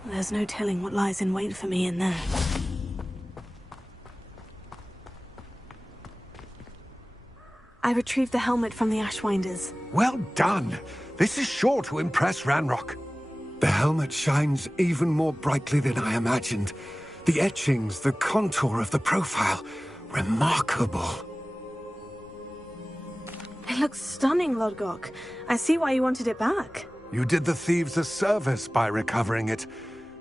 There's no telling what lies in wait for me in there. I retrieved the helmet from the Ashwinders. Well done! This is sure to impress Ranrock. The helmet shines even more brightly than I imagined. The etchings, the contour of the profile, remarkable. It looks stunning, Lodgok. I see why you wanted it back. You did the thieves a service by recovering it.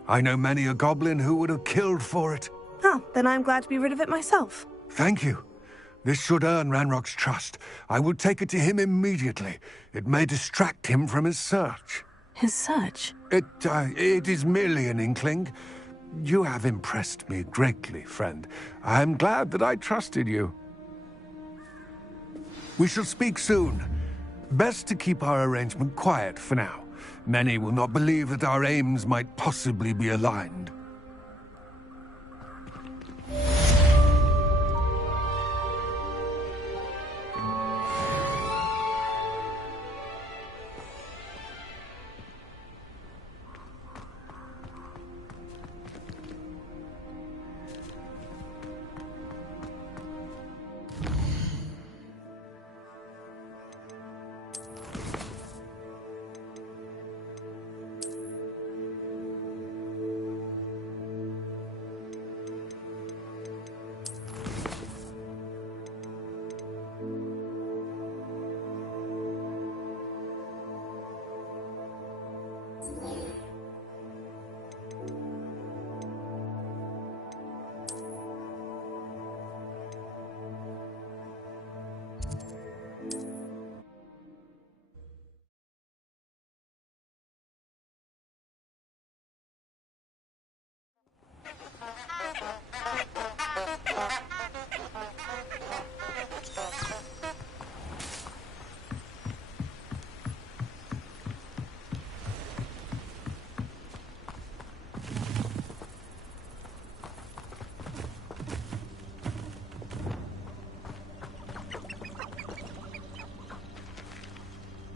I know many a goblin who would have killed for it. Oh, then I'm glad to be rid of it myself. Thank you. This should earn Ranrock's trust. I will take it to him immediately. It may distract him from his search. His search? It is merely an inkling. You have impressed me greatly, friend. I am glad that I trusted you. We shall speak soon. Best to keep our arrangement quiet for now. Many will not believe that our aims might possibly be aligned.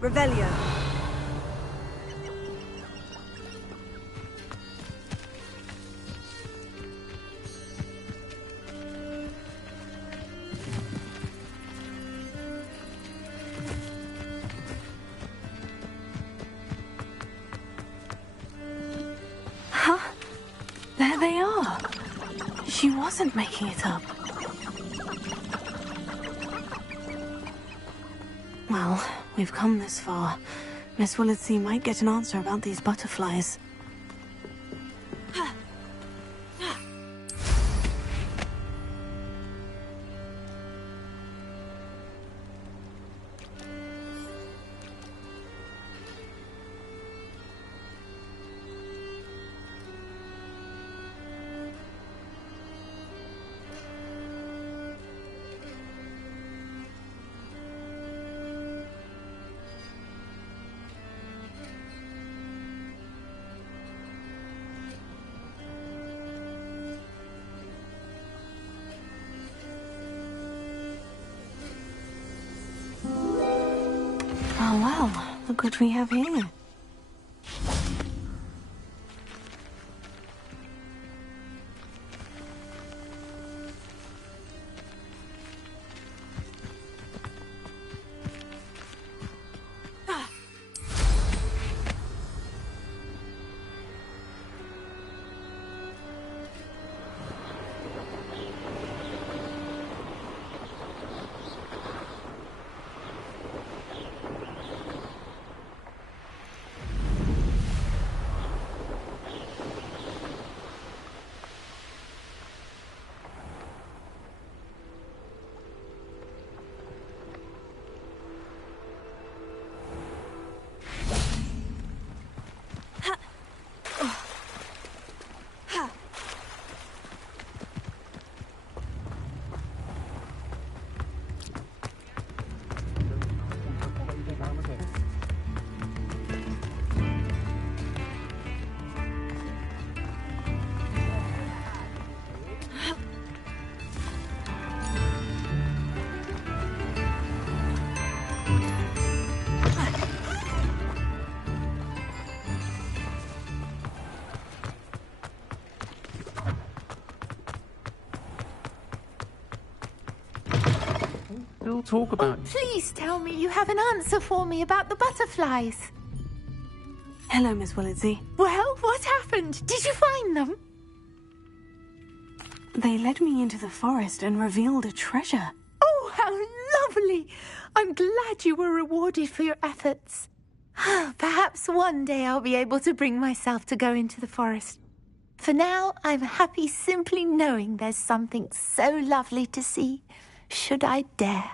Revelio. Huh? There they are. She wasn't making it up. Well, we've come this far. Miss Willitsey might get an answer about these butterflies. Oh, well, look what we have here. Still talk about Oh, please tell me you have an answer for me about the butterflies. Hello, Miss Willitsey. Well, what happened? Did you find them? They led me into the forest and revealed a treasure. Oh, how lovely! I'm glad you were rewarded for your efforts. Perhaps one day I'll be able to bring myself to go into the forest. For now, I'm happy simply knowing there's something so lovely to see, should I dare.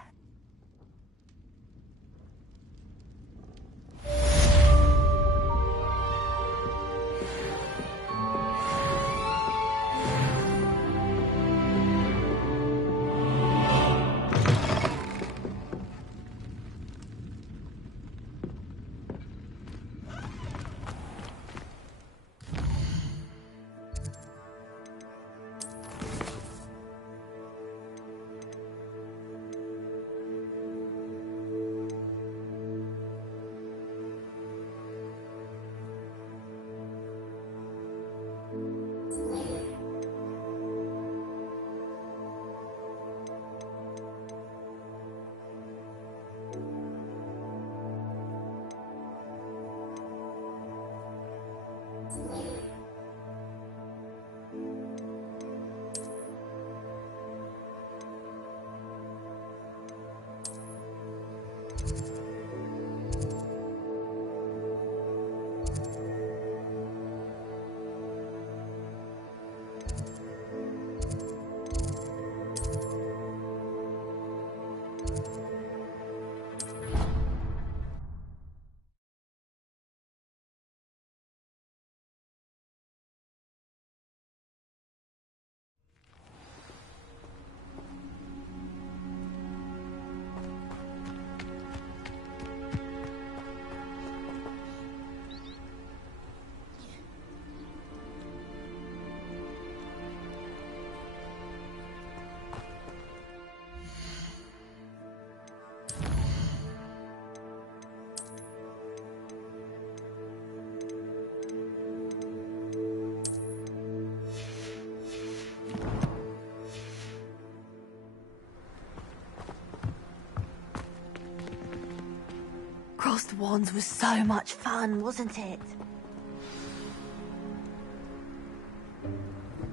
Crossed Wands was so much fun, wasn't it?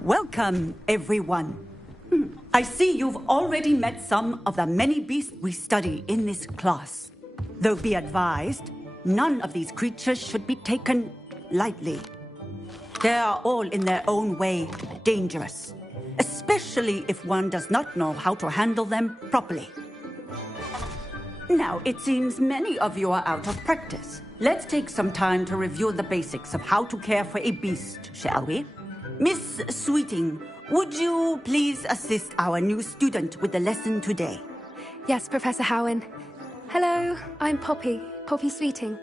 Welcome, everyone. I see you've already met some of the many beasts we study in this class. Though be advised, none of these creatures should be taken lightly. They are all in their own way dangerous, especially if one does not know how to handle them properly. Now, it seems many of you are out of practice. Let's take some time to review the basics of how to care for a beast, shall we? Miss Sweeting, would you please assist our new student with the lesson today? Yes, Professor Howen. Hello, I'm Poppy Sweeting.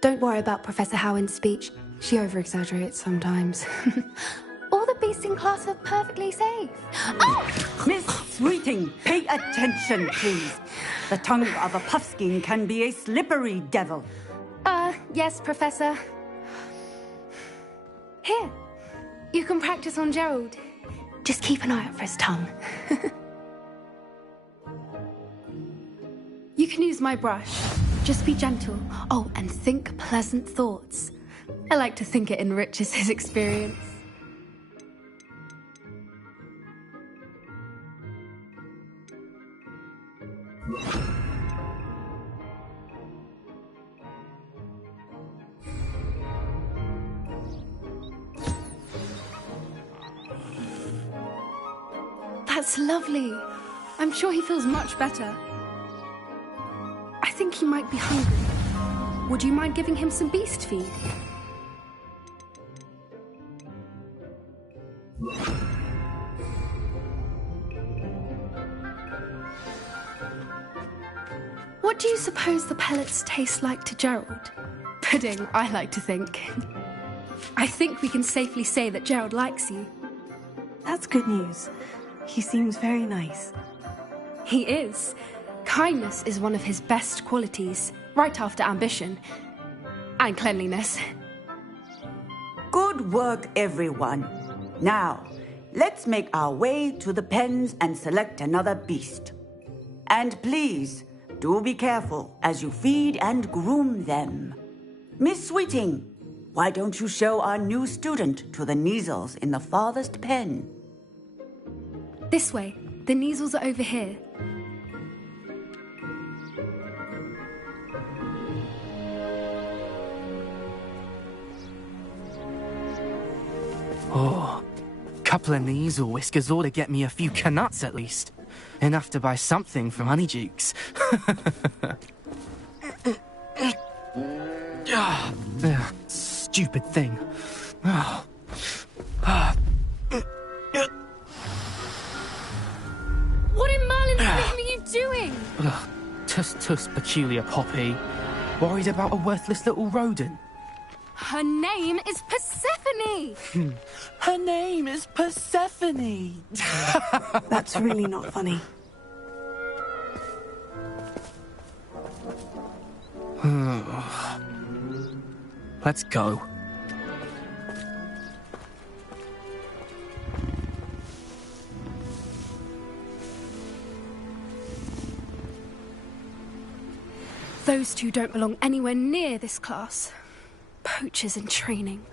Don't worry about Professor Howen's speech. She over-exaggerates sometimes. All the beasts in class are perfectly safe. Oh! Miss Sweeting, pay attention, please. The tongue of a puffskein can be a slippery devil. Yes, Professor. Here, you can practice on Gerald. Just keep an eye out for his tongue. You can use my brush. Just be gentle. Oh, and think pleasant thoughts. I like to think it enriches his experience. That's lovely. I'm sure he feels much better. I think he might be hungry. Would you mind giving him some beast feed? What do you suppose the pellets taste like to Gerald? Pudding, I like to think. I think we can safely say that Gerald likes you. That's good news. He seems very nice. He is. Kindness is one of his best qualities, right after ambition. And cleanliness. Good work, everyone. Now, let's make our way to the pens and select another beast. And please, do be careful as you feed and groom them. Miss Sweeting, why don't you show our new student to the Kneazles in the farthest pen? This way. The Kneazles are over here. Oh, couple of Kneazle whiskers ought to get me a few canuts at least. Enough to buy something from Honeydukes. Stupid thing. What in Merlin's name are you doing? Tuss, peculiar Poppy. Worried about a worthless little rodent? Her name is Persephone! Her name is Persephone! That's really not funny. Let's go. Those two don't belong anywhere near this class. Poachers in training.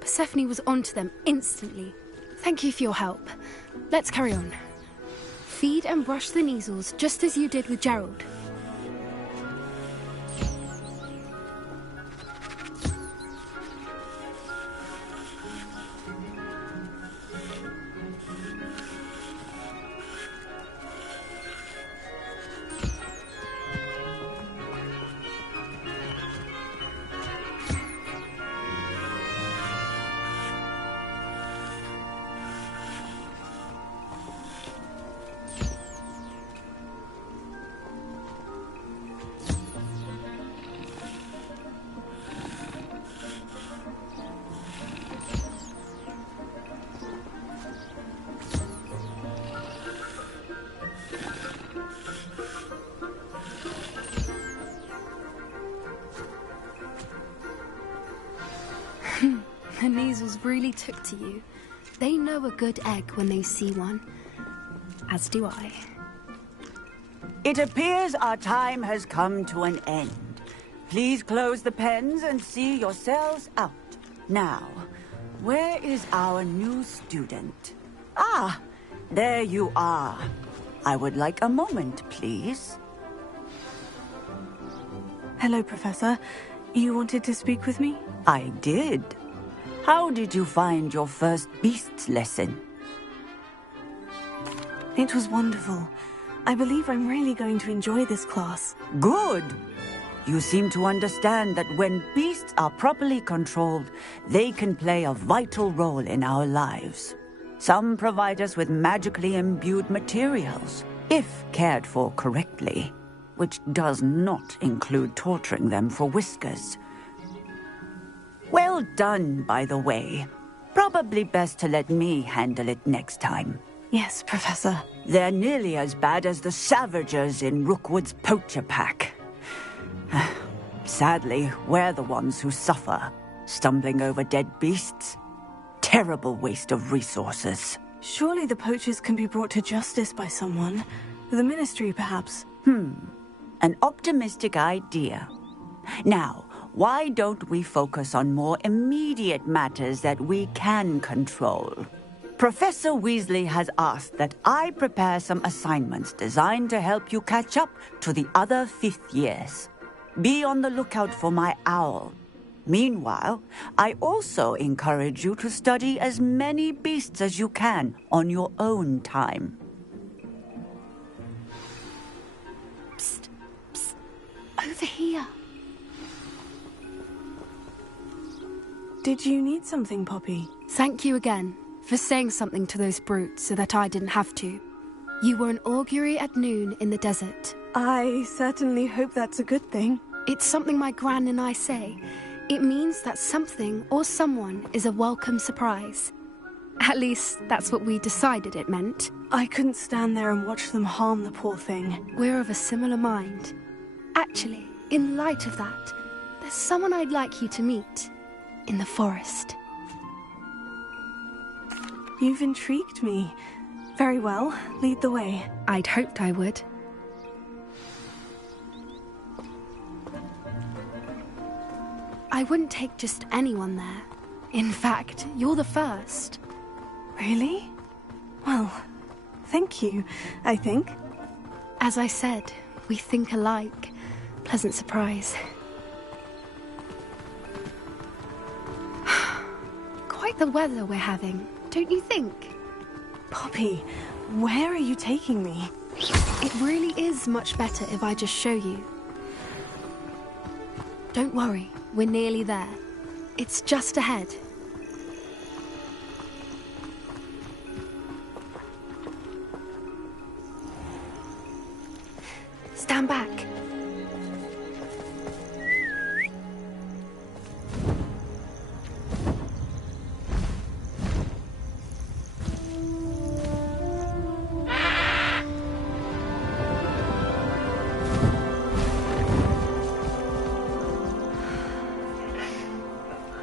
Persephone was onto them instantly. Thank you for your help. Let's carry on. Feed and brush the Neasels just as you did with Gerald. The Neasels really took to you. They know a good egg when they see one. As do I. It appears our time has come to an end. Please close the pens and see yourselves out. Now, where is our new student? Ah, there you are. I would like a moment, please. Hello, Professor. You wanted to speak with me? I did. How did you find your first beasts lesson? It was wonderful. I believe I'm really going to enjoy this class. Good. You seem to understand that when beasts are properly controlled, they can play a vital role in our lives. Some provide us with magically imbued materials, if cared for correctly, which does not include torturing them for whiskers. Well done, by the way. Probably best to let me handle it next time. Yes, Professor. They're nearly as bad as the Savagers in Rookwood's poacher pack. Sadly, we're the ones who suffer, stumbling over dead beasts. Terrible waste of resources. Surely the poachers can be brought to justice by someone. The Ministry, perhaps. An optimistic idea. Now, why don't we focus on more immediate matters that we can control? Professor Weasley has asked that I prepare some assignments designed to help you catch up to the other 5th years. Be on the lookout for my owl. Meanwhile, I also encourage you to study as many beasts as you can on your own time. Psst, psst. Over here. Did you need something, Poppy? Thank you again for saying something to those brutes so that I didn't have to. You were an augury at noon in the desert. I certainly hope that's a good thing. It's something my gran and I say. It means that something or someone is a welcome surprise. At least, that's what we decided it meant. I couldn't stand there and watch them harm the poor thing. We're of a similar mind. Actually, in light of that, there's someone I'd like you to meet. In the forest. You've intrigued me. Very well, lead the way. I'd hoped I would. I wouldn't take just anyone there. In fact, you're the first. Really? Well, thank you, I think. As I said, we think alike. Pleasant surprise. Quite the weather we're having, don't you think? Poppy, where are you taking me? It really is much better if I just show you. Don't worry, we're nearly there. It's just ahead. Stand back.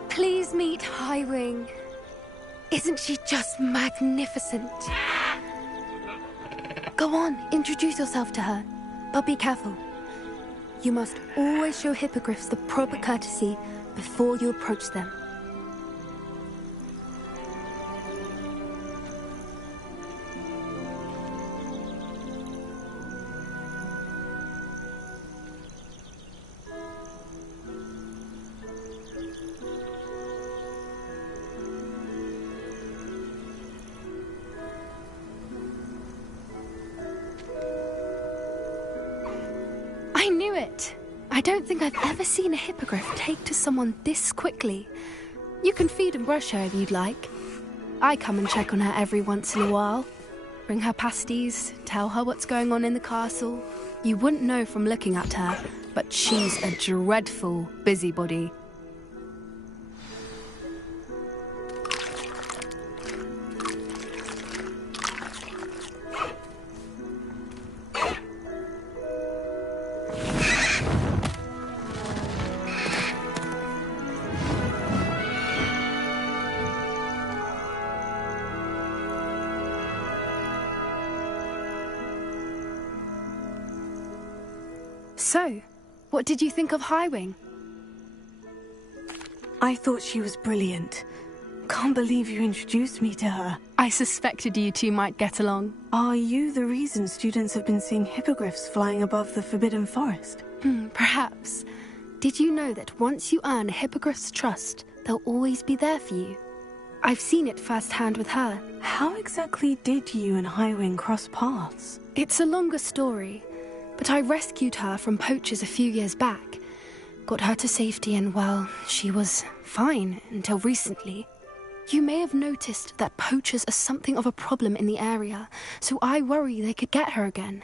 Please meet Highwing. Isn't she just magnificent? Go on, introduce yourself to her. But be careful. You must always show hippogriffs the proper courtesy before you approach them. it. I don't think I've ever seen a hippogriff take to someone this quickly. You can feed and brush her if you'd like. I come and check on her every once in a while. Bring her pasties, tell her what's going on in the castle. You wouldn't know from looking at her, but she's a dreadful busybody. So, what did you think of Highwing? I thought she was brilliant. Can't believe you introduced me to her. I suspected you two might get along. Are you the reason students have been seeing hippogriffs flying above the Forbidden Forest? Perhaps. Did you know that once you earn a hippogriff's trust, they'll always be there for you? I've seen it firsthand with her. How exactly did you and Highwing cross paths? It's a longer story, but I rescued her from poachers a few years back. Got her to safety and, well, she was fine until recently. You may have noticed that poachers are something of a problem in the area, so I worry they could get her again.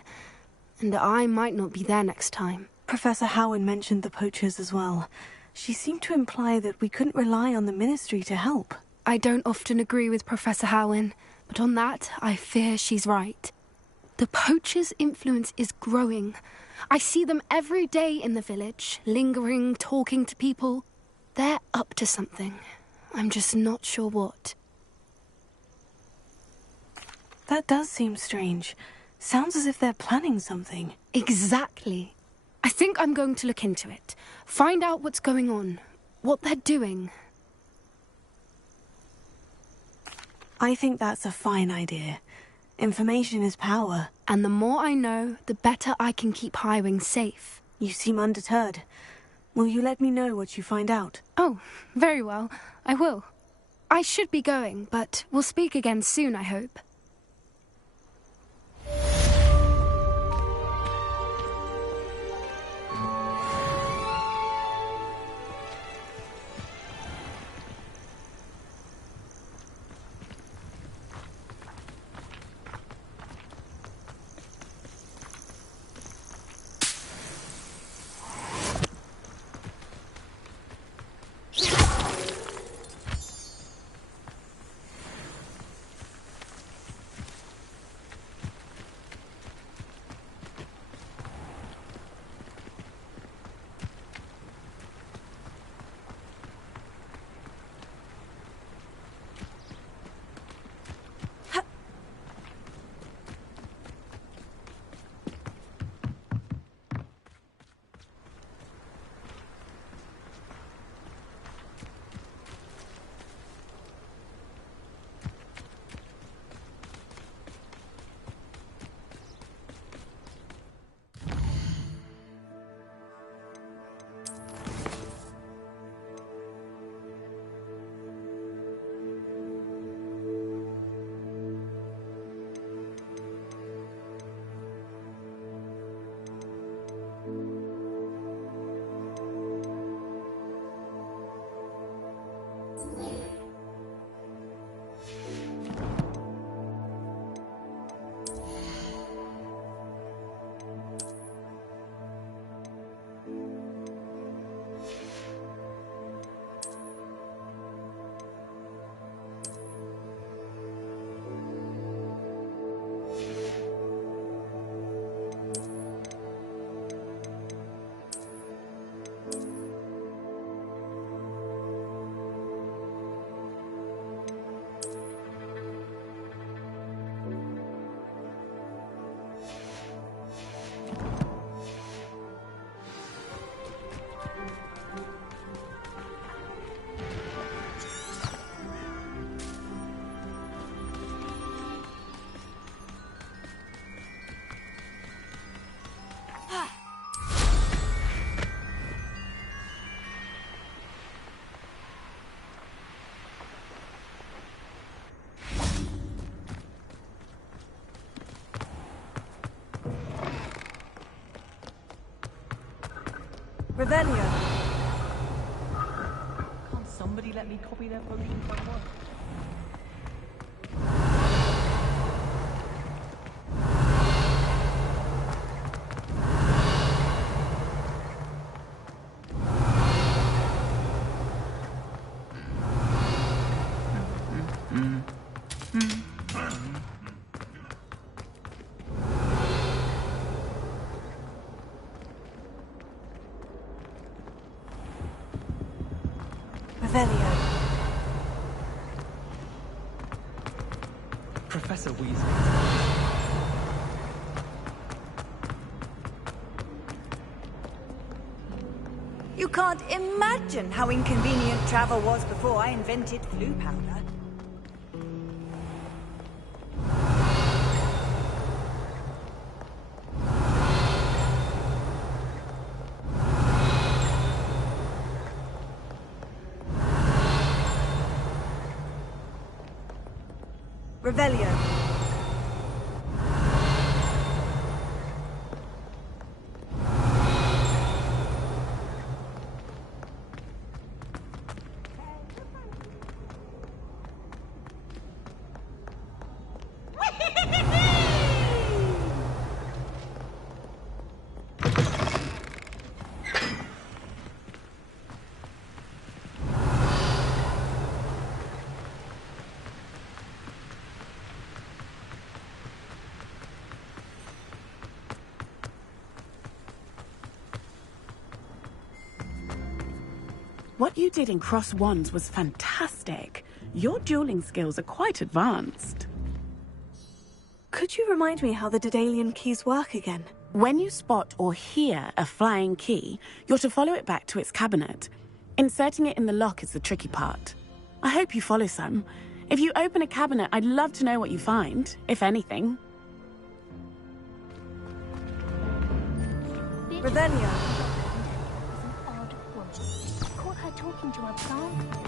And I might not be there next time. Professor Howen mentioned the poachers as well. She seemed to imply that we couldn't rely on the Ministry to help. I don't often agree with Professor Howen, but on that, I fear she's right. The poachers' influence is growing. I see them every day in the village, lingering, talking to people. They're up to something. I'm just not sure what. That does seem strange. Sounds as if they're planning something. Exactly. I think I'm going to look into it. Find out what's going on. What they're doing. I think that's a fine idea. Information is power. And the more I know, the better I can keep Highwing safe. You seem undeterred. Will you let me know what you find out? Oh, very well. I will. I should be going, but we'll speak again soon, I hope. Revelio. Can't somebody let me copy their potion somewhere? Revelio. Professor Weasley. You can't imagine how inconvenient travel was before I invented flu powder. Revelio. What you did in Cross Wands was fantastic. Your dueling skills are quite advanced. Could you remind me how the Daedalian keys work again? When you spot or hear a flying key, you're to follow it back to its cabinet. Inserting it in the lock is the tricky part. I hope you follow some. If you open a cabinet, I'd love to know what you find, if anything. Revelio. Caught her talking to a plant.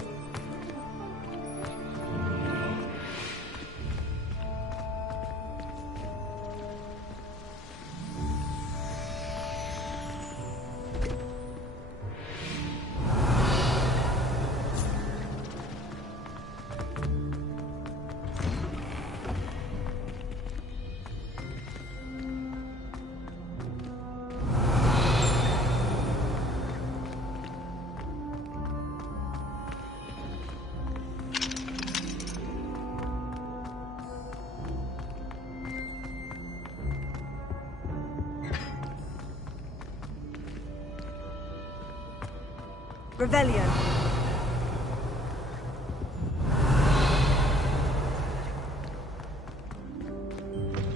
Revelio.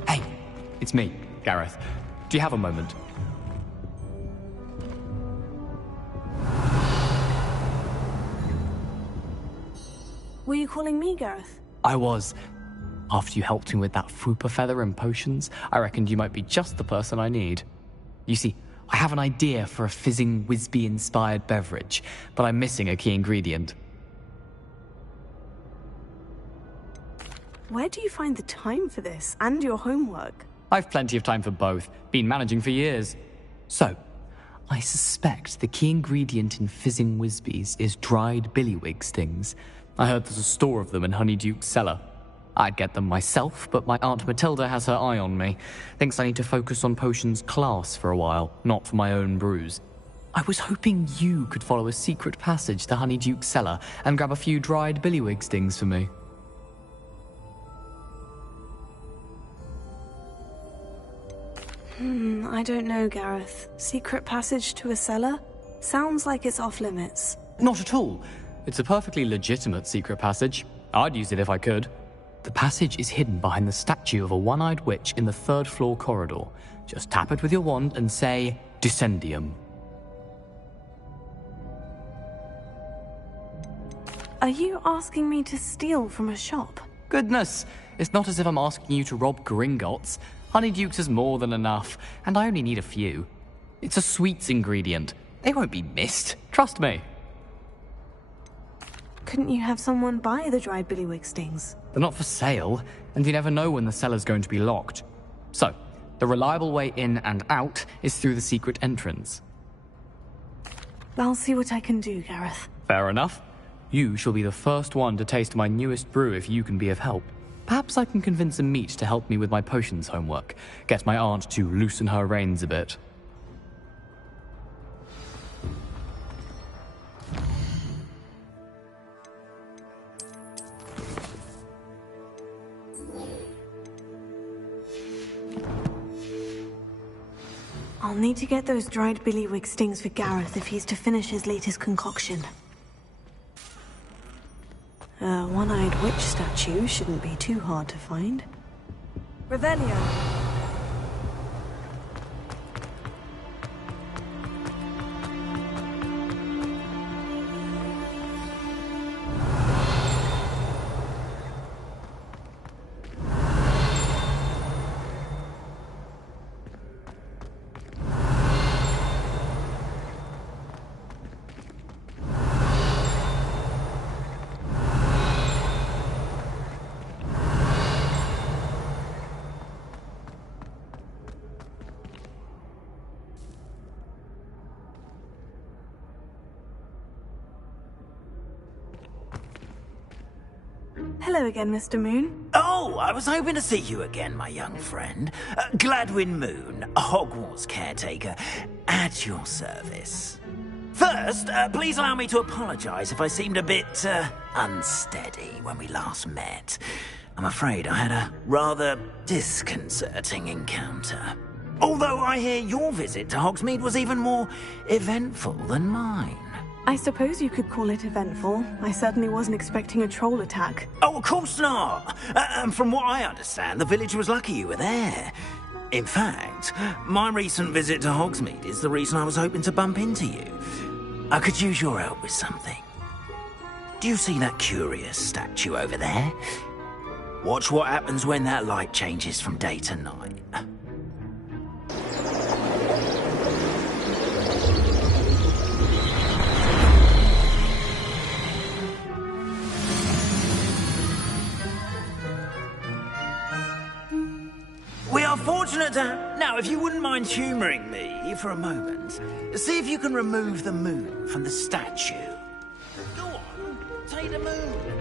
Hey, it's me, Gareth. Do you have a moment? Were you calling me, Gareth? I was. After you helped me with that Fupa feather and potions, I reckoned you might be just the person I need. You see, I have an idea for a fizzing Wisby-inspired beverage, but I'm missing a key ingredient. Where do you find the time for this, and your homework? I've plenty of time for both. Been managing for years. So, I suspect the key ingredient in fizzing Wisbies is dried billywig stings. I heard there's a store of them in Honeyduke's cellar. I'd get them myself, but my Aunt Matilda has her eye on me. Thinks I need to focus on potions class for a while, not for my own brews. I was hoping you could follow a secret passage to Honeyduke's cellar and grab a few dried billywig stings for me. I don't know, Gareth. Secret passage to a cellar? Sounds like it's off limits. Not at all. It's a perfectly legitimate secret passage. I'd use it if I could. The passage is hidden behind the statue of a one-eyed witch in the third-floor corridor. Just tap it with your wand and say, Descendium. Are you asking me to steal from a shop? Goodness, it's not as if I'm asking you to rob Gringotts. Honeyduke's is more than enough, and I only need a few. It's a sweets ingredient. They won't be missed. Trust me. Couldn't you have someone buy the dried billywig stings? They're not for sale, and you never know when the cellar's going to be locked. So, the reliable way in and out is through the secret entrance. I'll see what I can do, Gareth. Fair enough. You shall be the first one to taste my newest brew if you can be of help. Perhaps I can convince a meat to help me with my potions homework. Get my aunt to loosen her reins a bit. I'll need to get those dried billywig stings for Gareth if he's to finish his latest concoction. A one-eyed witch statue shouldn't be too hard to find. Revelio. Hello again, Mr. Moon. Oh, I was hoping to see you again, my young friend. Gladwin Moon, Hogwarts caretaker, at your service. First, please allow me to apologize if I seemed a bit, unsteady when we last met. I'm afraid I had a rather disconcerting encounter. Although I hear your visit to Hogsmeade was even more eventful than mine. I suppose you could call it eventful. I certainly wasn't expecting a troll attack. Oh, of course not! And from what I understand, the village was lucky you were there. In fact, my recent visit to Hogsmeade is the reason I was hoping to bump into you. I could use your help with something. Do you see that curious statue over there? Watch what happens when that light changes from day to night. We are fortunate to have... Now, if you wouldn't mind humouring me for a moment, see if you can remove the moon from the statue. Go on, take the moon.